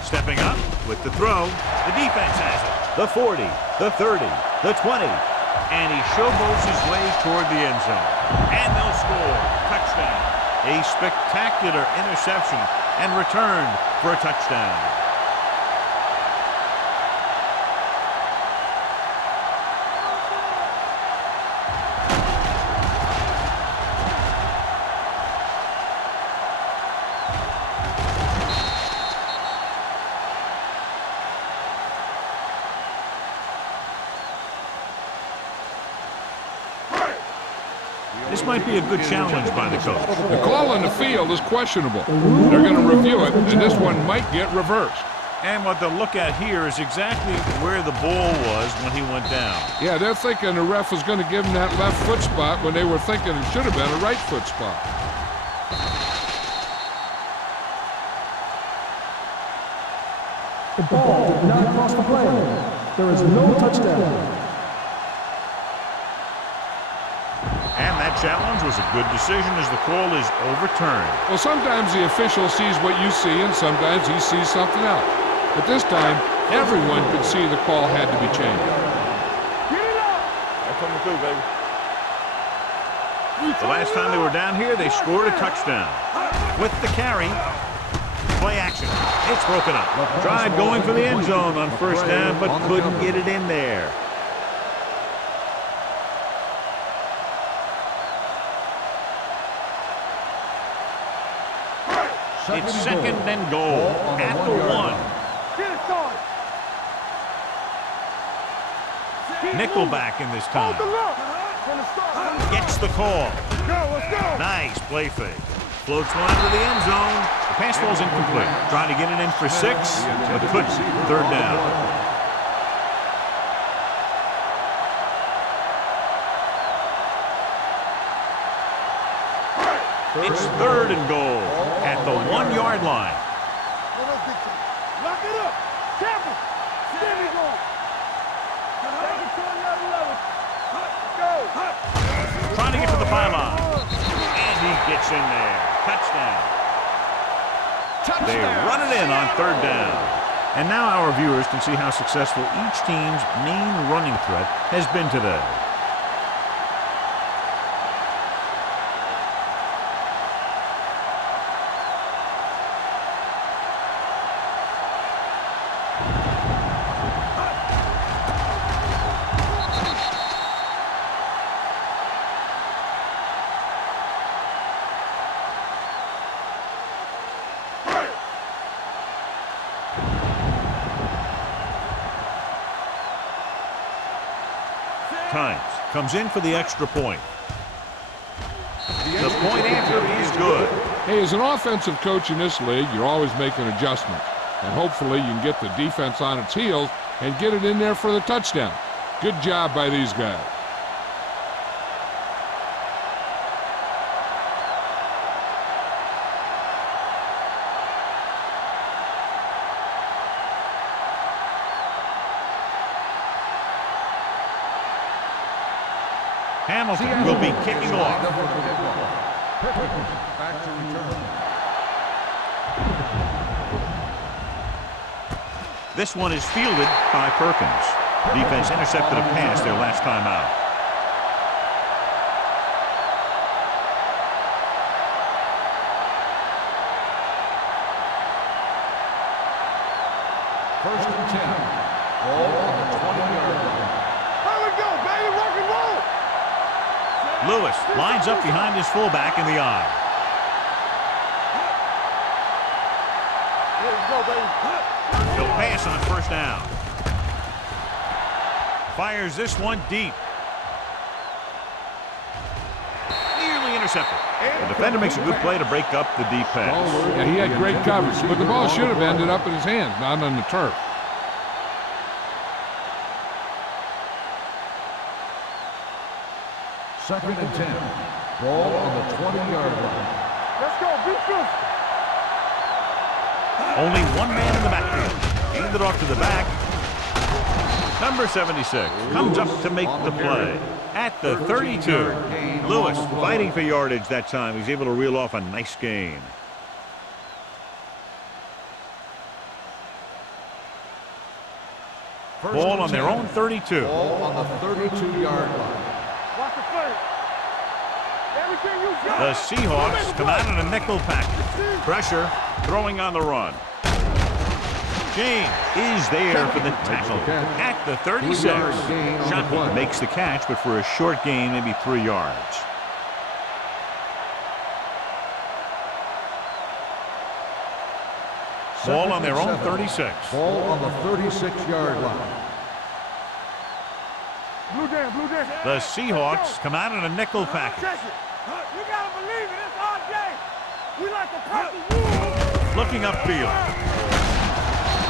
Stepping up with the throw. The defense has it. The 40, the 30, the 20. And he showboats his way toward the end zone. And they'll score. Touchdown. A spectacular interception and returned for a touchdown. This might be a good challenge by the coach. The call on the field is questionable. They're going to review it, and this one might get reversed. And what they'll look at here is exactly where the ball was when he went down. Yeah, they're thinking the ref was going to give him that left foot spot when they were thinking it should have been a right foot spot. The ball did not cross the plane. There is no touchdown. And that challenge was a good decision as the call is overturned. Well, sometimes the official sees what you see, and sometimes he sees something else. But this time, everyone could see the call had to be changed. Get it up. I'm coming through, baby. The last time they were down here, they scored a touchdown. With the carry, play action. It's broken up. Tried going for the end zone on 1st down, but couldn't get it in there. It's 2nd and goal at the 1. Get it started. Nickelback in this Hold the time. look. From the start. Gets the call. Let's go. Nice play fake. Floats one into the end zone. The pass ball's incomplete. Trying to get it in for 6, but couldn't. 3rd down. It's 3rd and goal at the 1-yard line. Lock it up. Tap him. Send it on. Take it to another level. Let's go. Trying to get to the pylon. And he gets in there. Touchdown. They run it in on 3rd down. And now our viewers can see how successful each team's main running threat has been today. Times comes in for the extra point. The point after is good. Hey, as an offensive coach in this league, you're always making adjustments. And hopefully you can get the defense on its heels and get it in there for the touchdown. Good job by these guys. Hamilton will be kicking off. Back to return. This one is fielded by Perkins. Defense intercepted a pass their last time out. First and 10. Ball on the 20-yard line. Here we go, baby. Rock and roll. Lewis lines up behind his fullback in the eye. Here we go, baby. He'll pass on first down. Fires this one deep. Nearly intercepted. The defender makes a good play to break up the deep pass. Yeah, he had great coverage, but the ball should have ended up in his hands, not on the turf. Second and 10. Ball on the 20-yard line. Let's go. Be physical. Only one man in the backfield. Hand it off to the back. Number 76 comes up to make the play at the 32. Lewis fighting for yardage that time. He's able to reel off a nice gain. Ball on their own 32. Ball on the 32-yard line. Watch the play. Everything you got. The Seahawks come out in a nickel package. Pressure, throwing on the run. James is there for the tackle at the 36. Shotgun makes the catch, but for a short gain, maybe 3 yards. Ball on their own 36. Ball on the 36-yard line. Blue down, blue down. The Seahawks come out in a nickel package. Check it. You gotta believe it. It's our game. We like to press the rules. Looking upfield.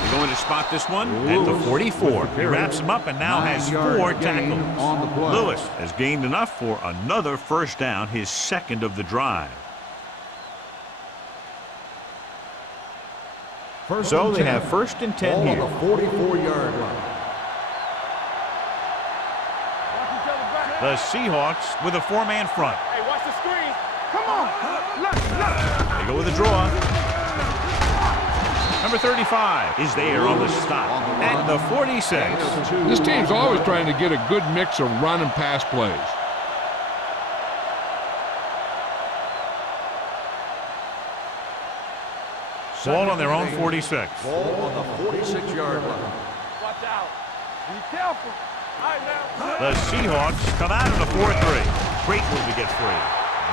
They're going to spot this one at the 44. He wraps him up and now has 4 tackles. On the play. Lewis has gained enough for another first down, his second of the drive. So they have first and 10 Ball here. on the 44-yard line. Watch each other back. The Seahawks with a 4-man front. Hey, watch the screen. Come on. Look. They go with a draw. Number 35 is there on the stop at the 46. This team's always trying to get a good mix of run and pass plays. Ball on their own 46. Ball on the 46-yard line. Watch out. Be careful. All right, now. The Seahawks come out in a 4-3. Great move to get free.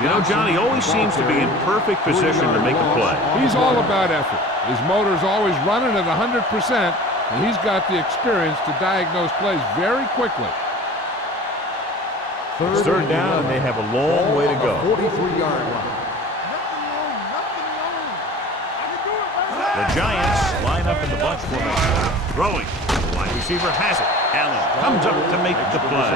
You know, Johnny always seems to be in perfect position to make a play. He's all about effort. His motor's always running at 100%, and he's got the experience to diagnose plays very quickly. It's third down, and they have a long way to go. 43-yard line. The Giants line up in the bunch formation. Throwing. Wide receiver has it. Allen comes up to make the play.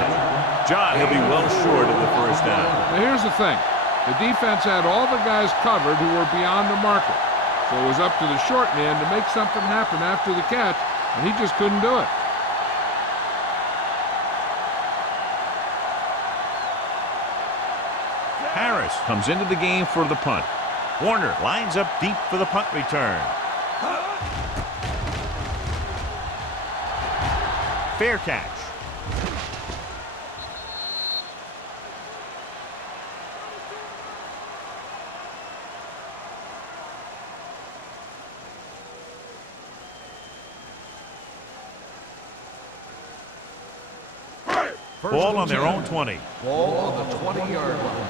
John, he'll be well short of the first down. Now here's the thing. The defense had all the guys covered who were beyond the marker. So it was up to the short man to make something happen after the catch, and he just couldn't do it. Harris comes into the game for the punt. Warner lines up deep for the punt return. Fair catch. Ball on their own 20. Ball on the 20-yard line.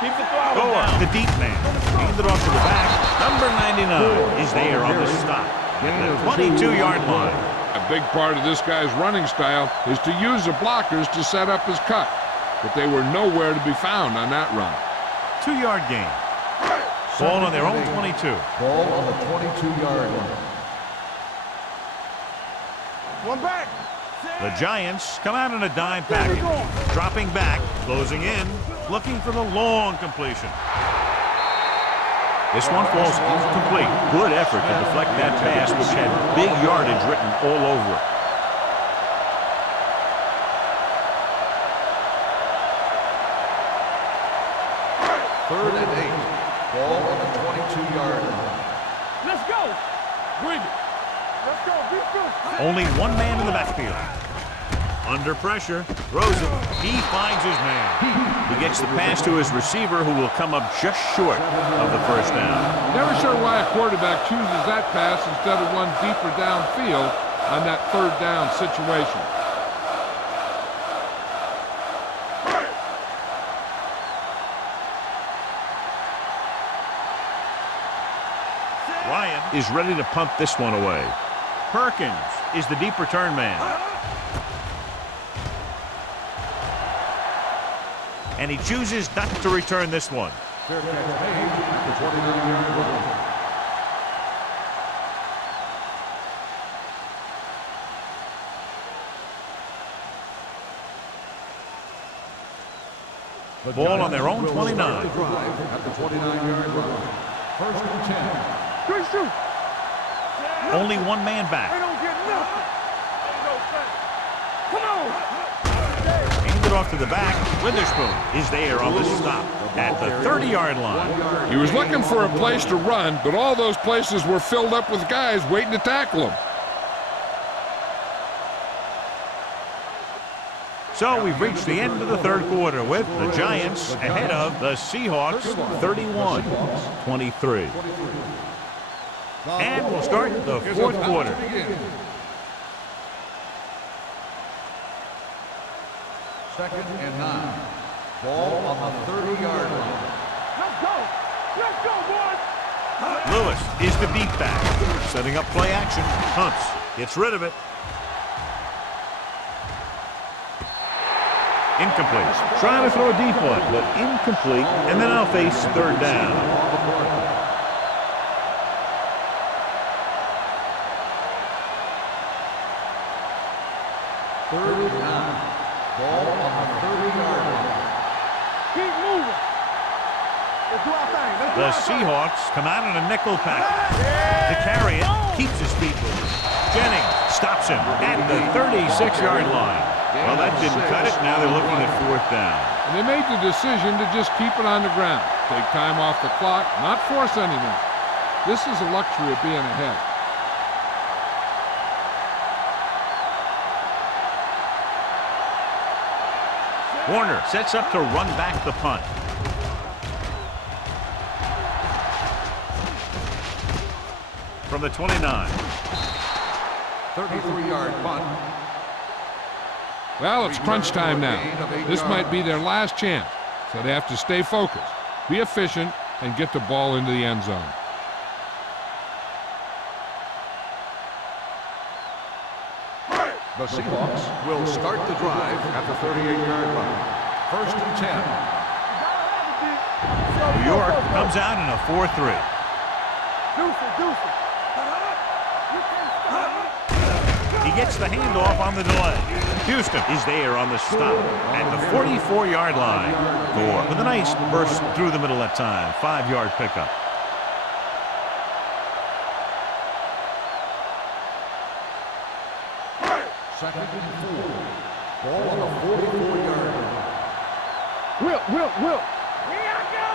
Keep the throttle Goa, down. the deep man. Hand it off to the back. Number 99 is there on the stop at the 22-yard line. A big part of this guy's running style is to use the blockers to set up his cut, but they were nowhere to be found on that run. 2-yard gain. Ball on their own 22. Ball on the 22-yard line. One back. The Giants come out in a dime package. Dropping back, closing in, looking for the long completion. This one falls incomplete. Good effort to deflect that pass, which had big yardage written all over it. Third and 8. Ball on the 22-yard line. Let's go. Bring it. Let's go. Be good. Only one man in the backfield. Under pressure, throws it. He finds his man. He gets the pass to his receiver, who will come up just short of the first down. Never sure why a quarterback chooses that pass instead of one deeper downfield on that third down situation. Ryan is ready to punt this one away. Perkins is the deep return man. And he chooses not to return this one. Fair catch made at the 29-yard line. Ball on their own 29. Drive at the 29-yard line. First and 10. Good shoot. Only one man They back. don't get nothing. Come on. Handed off to the back. Witherspoon is there on the stop at the 30-yard line. He was looking for a place to run, but all those places were filled up with guys waiting to tackle him. So we've reached the end of the third quarter with the Giants ahead of the Seahawks 31-23. And we'll start the fourth quarter. Second and 9. Ball on the 30-yard line. Let's go. Let's go, boys. Lewis is the deep back. Setting up play action. Hunts gets rid of it. Incomplete. Trying to throw a deep one, but incomplete. And then I'll face third down. Third and 9. Ball on the 30-yard line. Keep moving. Let's do our thing. Let's do The our thing. Seahawks come out in a nickel package. To carry it, keeps his feet moving. Jennings stops him at the 36-yard line. Well, that didn't cut it. Now they're looking at fourth down. And they made the decision to just keep it on the ground. Take time off the clock, not force anything. This is the luxury of being ahead. Warner sets up to run back the punt. From the 29. 33-yard punt. Well, it's crunch time now. This might be their last chance, so they have to stay focused, be efficient, and get the ball into the end zone. The Seahawks will start the drive at the 38-yard line. First and 10. New York comes out in a 4-3. Deuce it. He gets the handoff on the delay. Houston is there on the stop at the 44-yard line. Gore with a nice burst through the middle that time. 5-yard pickup. Second and 4. Ball on the 44-yard line. Will. Here I go.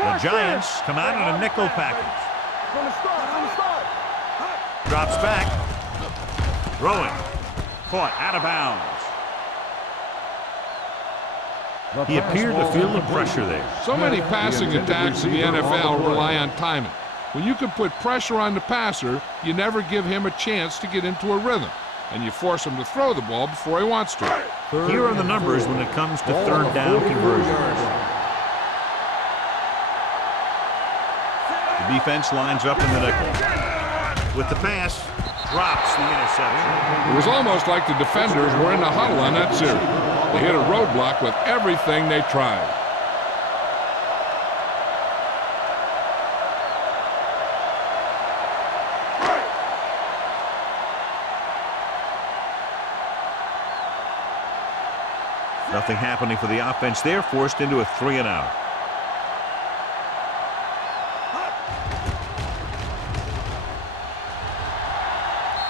The Giants come out in a nickel package. From the start. Drops back. Throwing. Caught out of bounds. He appeared to feel the pressure there. So many passing attacks in the NFL rely on timing. When you can put pressure on the passer, you never give him a chance to get into a rhythm, and you force him to throw the ball before he wants to. Here are the numbers when it comes to third down conversions. The defense lines up in the nickel. With the pass, drops the interception. It was almost like the defenders were in the huddle on that series. They hit a roadblock with everything they tried. Nothing happening for the offense there, forced into a 3-and-out.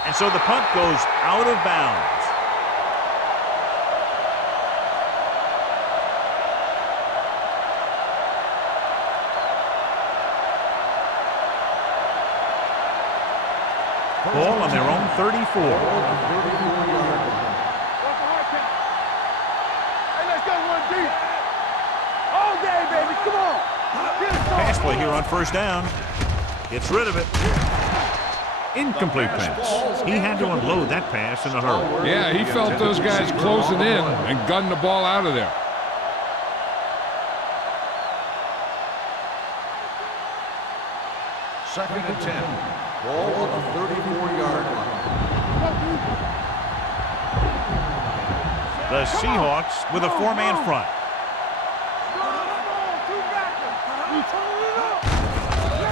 And so the punt goes out of bounds. Ball on their own 34. Ball on the 34-yard line. What's the hard count? Hey, let's go one deep. All day, baby. Come on. Get it Pass play here on first down. Gets rid of it. Incomplete pass. He had to unload that pass in a hurry. Yeah, he felt those guys closing in and gunned the ball out of there. Second and 10. Ball on the 34-yard line. The Seahawks with a four-man front.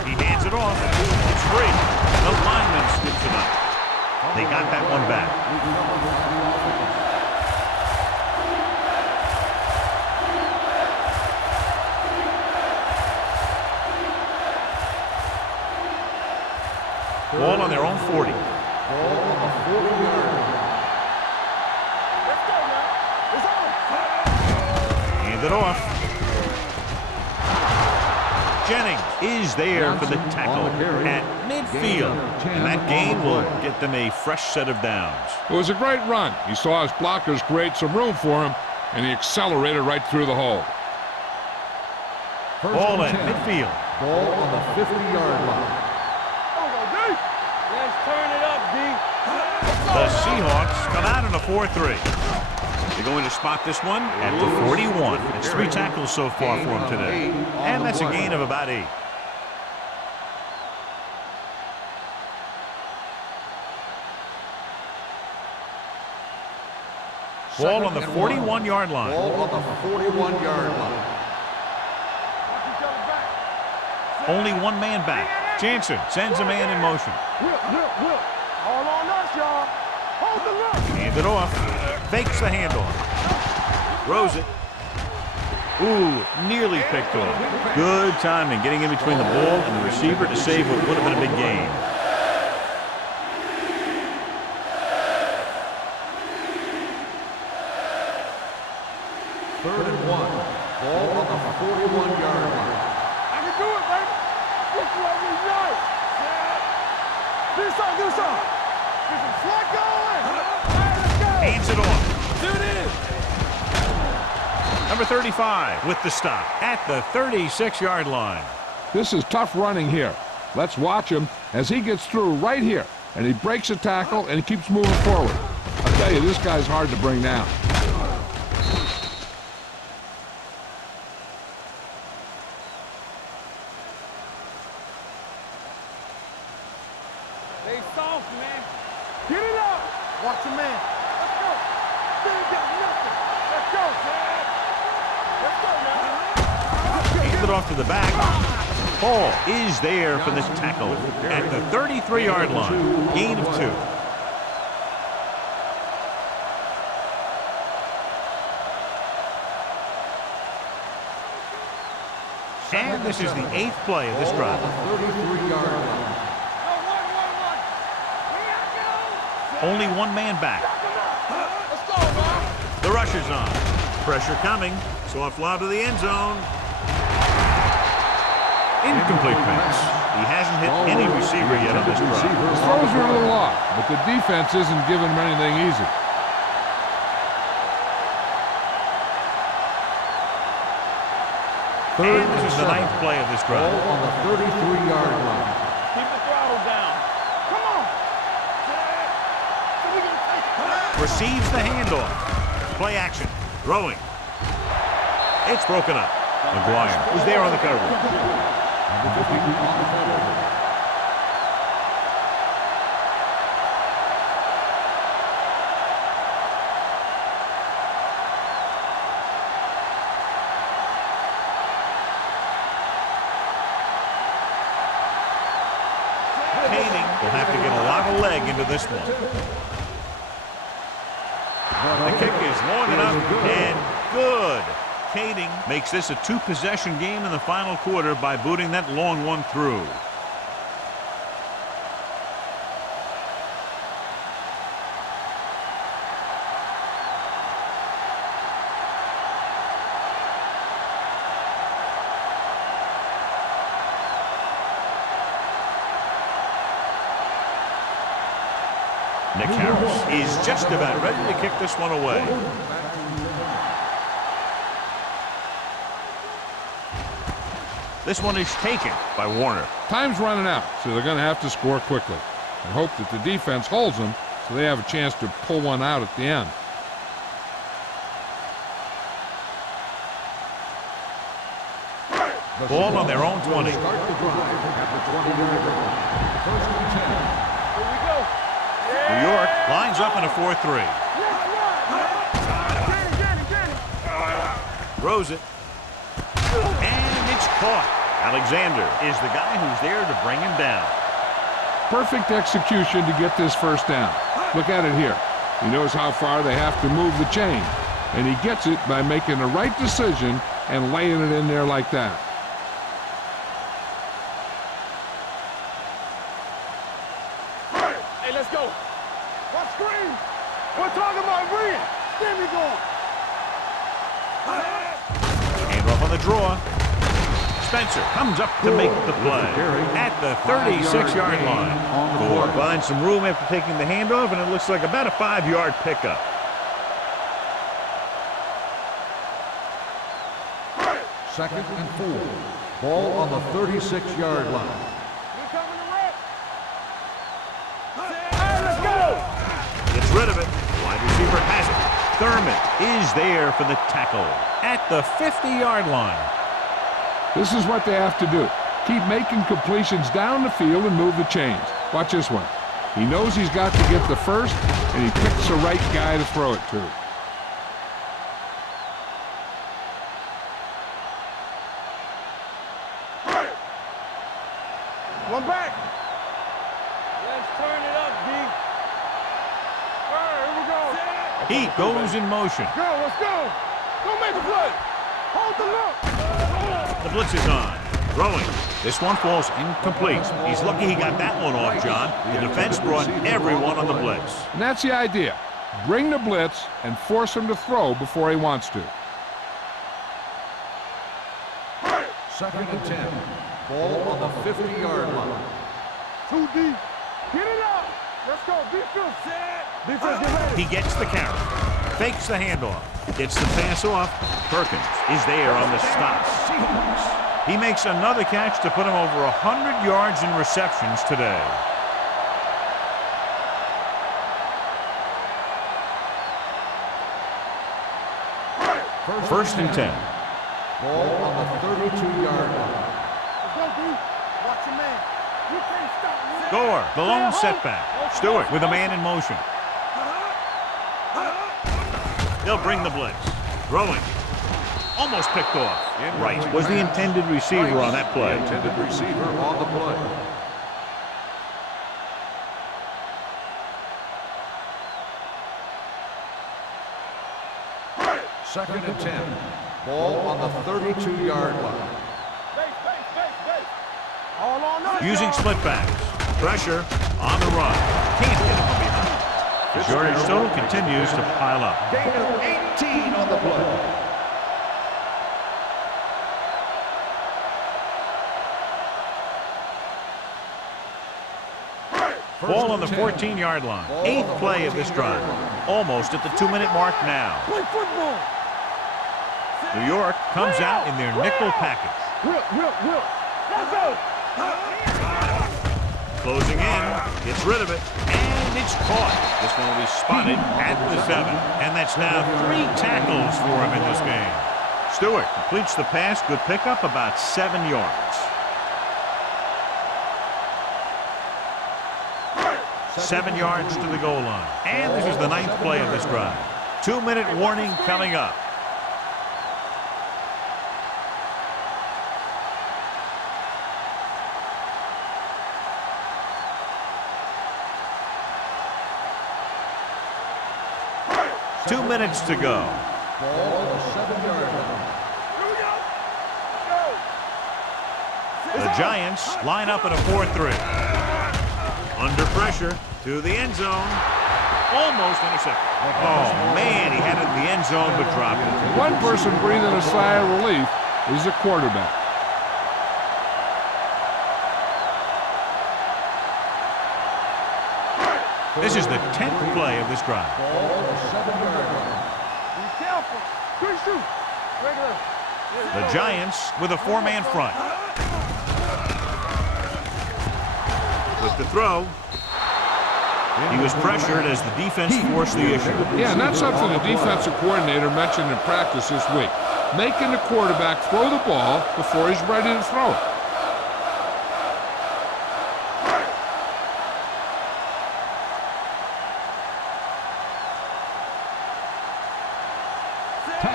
He hands it off. It's free. The lineman scoops it up. They got that one back. Ball on their own 40. Ball on the 40-yard line. Let's go now. It's on. Hand it off. Jennings is there for the tackle at midfield. And that gain will get them a fresh set of downs. It was a great run. He saw his blockers create some room for him, and he accelerated right through the hole. Ball at midfield. Ball on the 50-yard line. Let's turn it up, D. The Seahawks come out in a 4-3. They're going to spot this one at the 41. It's 3 tackles so far for him today. And that's a gain of about 8. Ball on the 41-yard line. Ball on the 41-yard line. Only one man back. Jansen sends a man in motion. Whip. All on us, y'all. Hold the look. Hand it off. Fakes the handoff. Throws it. Ooh, nearly picked off. Good timing getting in between the ball and the receiver to save what would have been a big gain. Third and 1. Ball on the 41-yard line. I can do it, baby. This is what we know. Do something. Get some slack going. All right, let's go. Hands it off. There it is. Number 35 with the stop at the 36-yard line. This is tough running here. Let's watch him as he gets through right here, and he breaks a tackle and he keeps moving forward. I'll tell you, this guy's hard to bring down. Stay soft, man. Get it up. Watch your man. Let's go. Still got nothing. Let's go, man. Let's go now. Hand it off to the back. Hall is there for the tackle at the 33-yard line. Gain of 2. And this is the 8th play of this drive. 33-yard line. Only one man back. Let's go, man. The rush is on. Pressure coming. Soft lob to the end zone. Incomplete pass. He hasn't hit any receiver yet on this drive. His throws are a little off, but the defense isn't giving him anything easy. And this is the 9th play of this drive. Ball on the 33-yard line. Keep the throttle down. Come on. Receives the handoff. Play action. Throwing. It's broken up. McGuire was there on the coverage. Will have to get a lot of leg into this one. The kick is long enough and good. Kading makes this a 2-possession game in the final quarter by booting that long one through. Nick Harris is just about ready to kick this one away. This one is taken by Warner. Time's running out, so they're going to have to score quickly and hope that the defense holds them so they have a chance to pull one out at the end. Ball on their own 20. Start the drive at the 20-yard line. First and 10. Here we go. New York lines up in a 4-3. Throws it. And it's caught. Alexander is the guy who's there to bring him down. Perfect execution to get this first down. Look at it here. He knows how far they have to move the chain, and he gets it by making the right decision and laying it in there like that. Hey, let's go. What screen? We're talking about Green. Get me going. Hand off on the draw. Spencer comes up to make the play at the 36-yard line. Gore finds some room after taking the handoff, and it looks like about a 5-yard pickup. Second and 4. Ball on the 36-yard line. We coming to rep. Hey, let's go. Gets rid of it. The wide receiver has it. Thurman is there for the tackle at the 50-yard line. This is what they have to do. Keep making completions down the field and move the chains. Watch this one. He knows he's got to get the first, and he picks the right guy to throw it to. One back. Let's turn it up, D. All right, here we go. He goes in motion. Go, let's go. Don't make the play. Hold the look. The blitz is on. Throwing. This one falls incomplete. He's lucky he got that one off, John. The defense brought everyone on the blitz. And that's the idea. Bring the blitz and force him to throw before he wants to. Second and 10. Ball on the 50-yard line. 2 deep. Get it up. Let's go. Defense. Defense, get ready. He gets the carry. Fakes the handoff. Gets the pass off. Perkins is there on the stop. He makes another catch to put him over 100 yards in receptions today. First and 10. Ball on the 32-yard line. Let's go, D. Watch your man. You can't stop me. Gore, the lone setback. Stewart with a man in motion. They'll bring the blitz. Throwing. Almost picked off. Wright was the intended receiver on that play. The intended receiver on the play. Second and 10. Ball on the 32-yard line. Base. All on us. Using split backs. Pressure on the run. Can't get him from behind. His yardage total continues to pile up. Gain of 18 on the play. Ball on the 14-yard line. 8th play of this drive. Almost at the 2-minute mark now. Play football. New York comes out in their nickel package. Whip. Let's go. Closing in. Gets rid of it. And it's caught. This one will be spotted at the 7. And that's now 3 tackles for him in this game. Stewart completes the pass. Good pickup, about 7 yards. 7 yards to the goal line. And this is the 9th play of this drive. 2-minute warning coming up. Two minutes to go. Ball on the 7-yard line. Here we go. The Giants line up in a 4-3. Under pressure to the end zone. Almost intercepted. Oh, man, he had it in the end zone but dropped it. One person breathing a sigh of relief is the quarterback. This is the 10th play of this drive. Ball on the 7-yard line. Be careful. Good shoot. Regular. The Giants with a 4-man front. With the throw. He was pressured as the defense forced the issue. Yeah, and that's something the defensive coordinator mentioned in practice this week. Making the quarterback throw the ball before he's ready to throw it.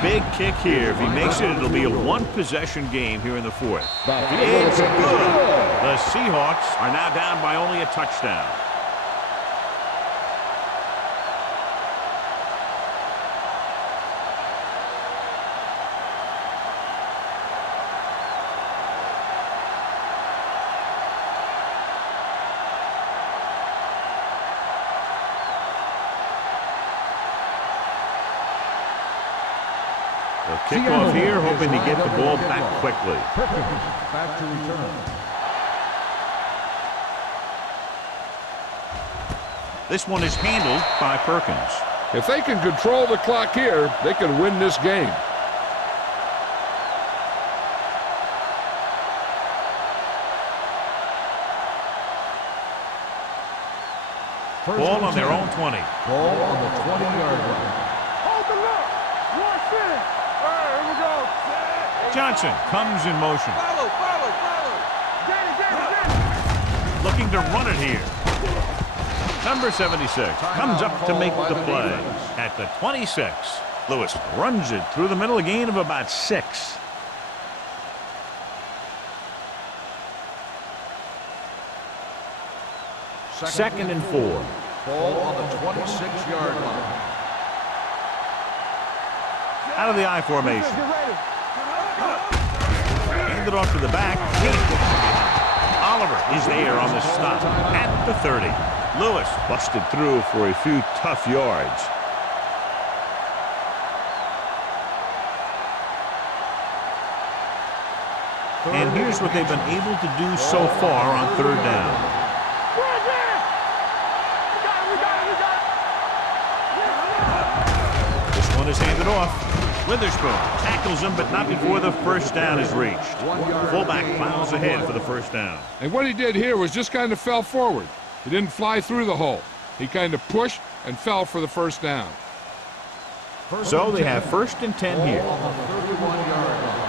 Big kick here. If he makes it, it'll be a one-possession game here in the fourth. It's good. The Seahawks are now down by only a touchdown. They'll kick off here, hoping to get the ball back quickly. Back to return. This one is handled by Perkins. If they can control the clock here, they can win this game. Ball on their own 20. Ball on the 20-yard line. Hold the look. Watch it. All right, here we go. Johnson comes in motion. Follow. Get it. Looking to run it here. Number 76 comes up to make the play at the 26. Lewis runs it through the middle, a gain of about 6. Second and 4. Ball on the 26-yard line. Out of the I formation. Get ready. Hand it off to the back. Oliver is there on the stop at the 30. Lewis busted through for a few tough yards. And here's what they've been able to do so far on third down. This one is handed off. Witherspoon tackles him, but not before the first down is reached. Fullback plows ahead for the first down. And what he did here was just kind of fell forward. He didn't fly through the hole. He kind of pushed and fell for the first down. So they have first and 10 here. On the 31-yard line.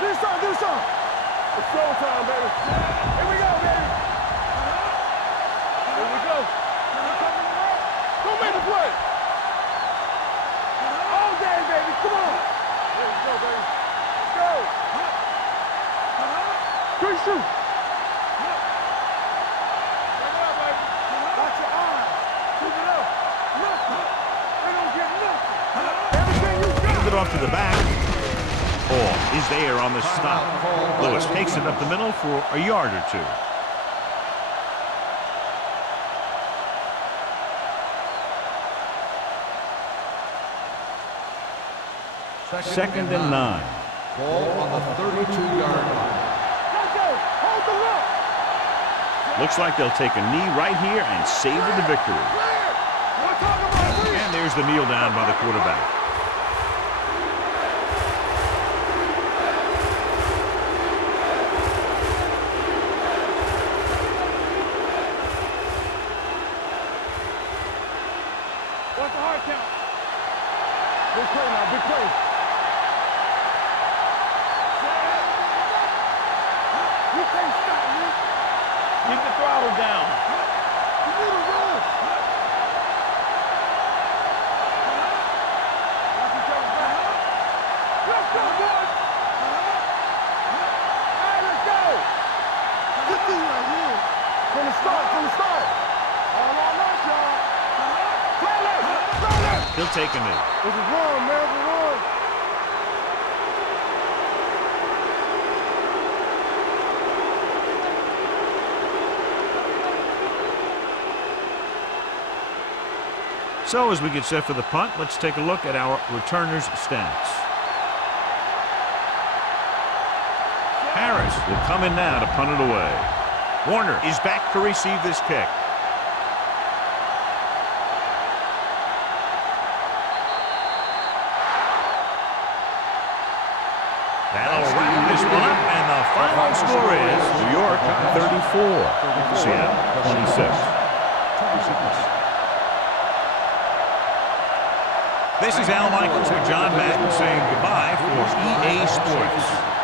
Do something. It's showtime, baby. Here we go, baby. Here we go. Go make the play. All day, baby. Come on. Here we go, baby. Let's go. Good shoot. Bring it up, baby. Watch your eyes. Keep it up. Nothing. They don't get nothing. Everything you got. Hand it off to the back. Ball is there on the stop. Lewis takes it up the middle for a yard or two. Second and 9. Ball on the 32-yard line. Let's go. Hold the look. Looks like they'll take a knee right here and savor the victory. We're talking about three. And there's the kneel down by the quarterback. What's the hard count? Big play now, big play. You can't stop me. Keep the throttle down. You need to run. Watch each other back. Let's go, boys. All right, let's go. This thing right here. From the start. All on us, y'all. Play left. He'll take a knee. This is wrong, man. This is wrong. So as we get set for the punt, let's take a look at our returners' stats. Harris will come in now to punt it away. Warner is back to receive this kick. this one up, and the final score is New York 34, Seattle 26. This is Al Michaels with John Madden saying goodbye for EA Sports.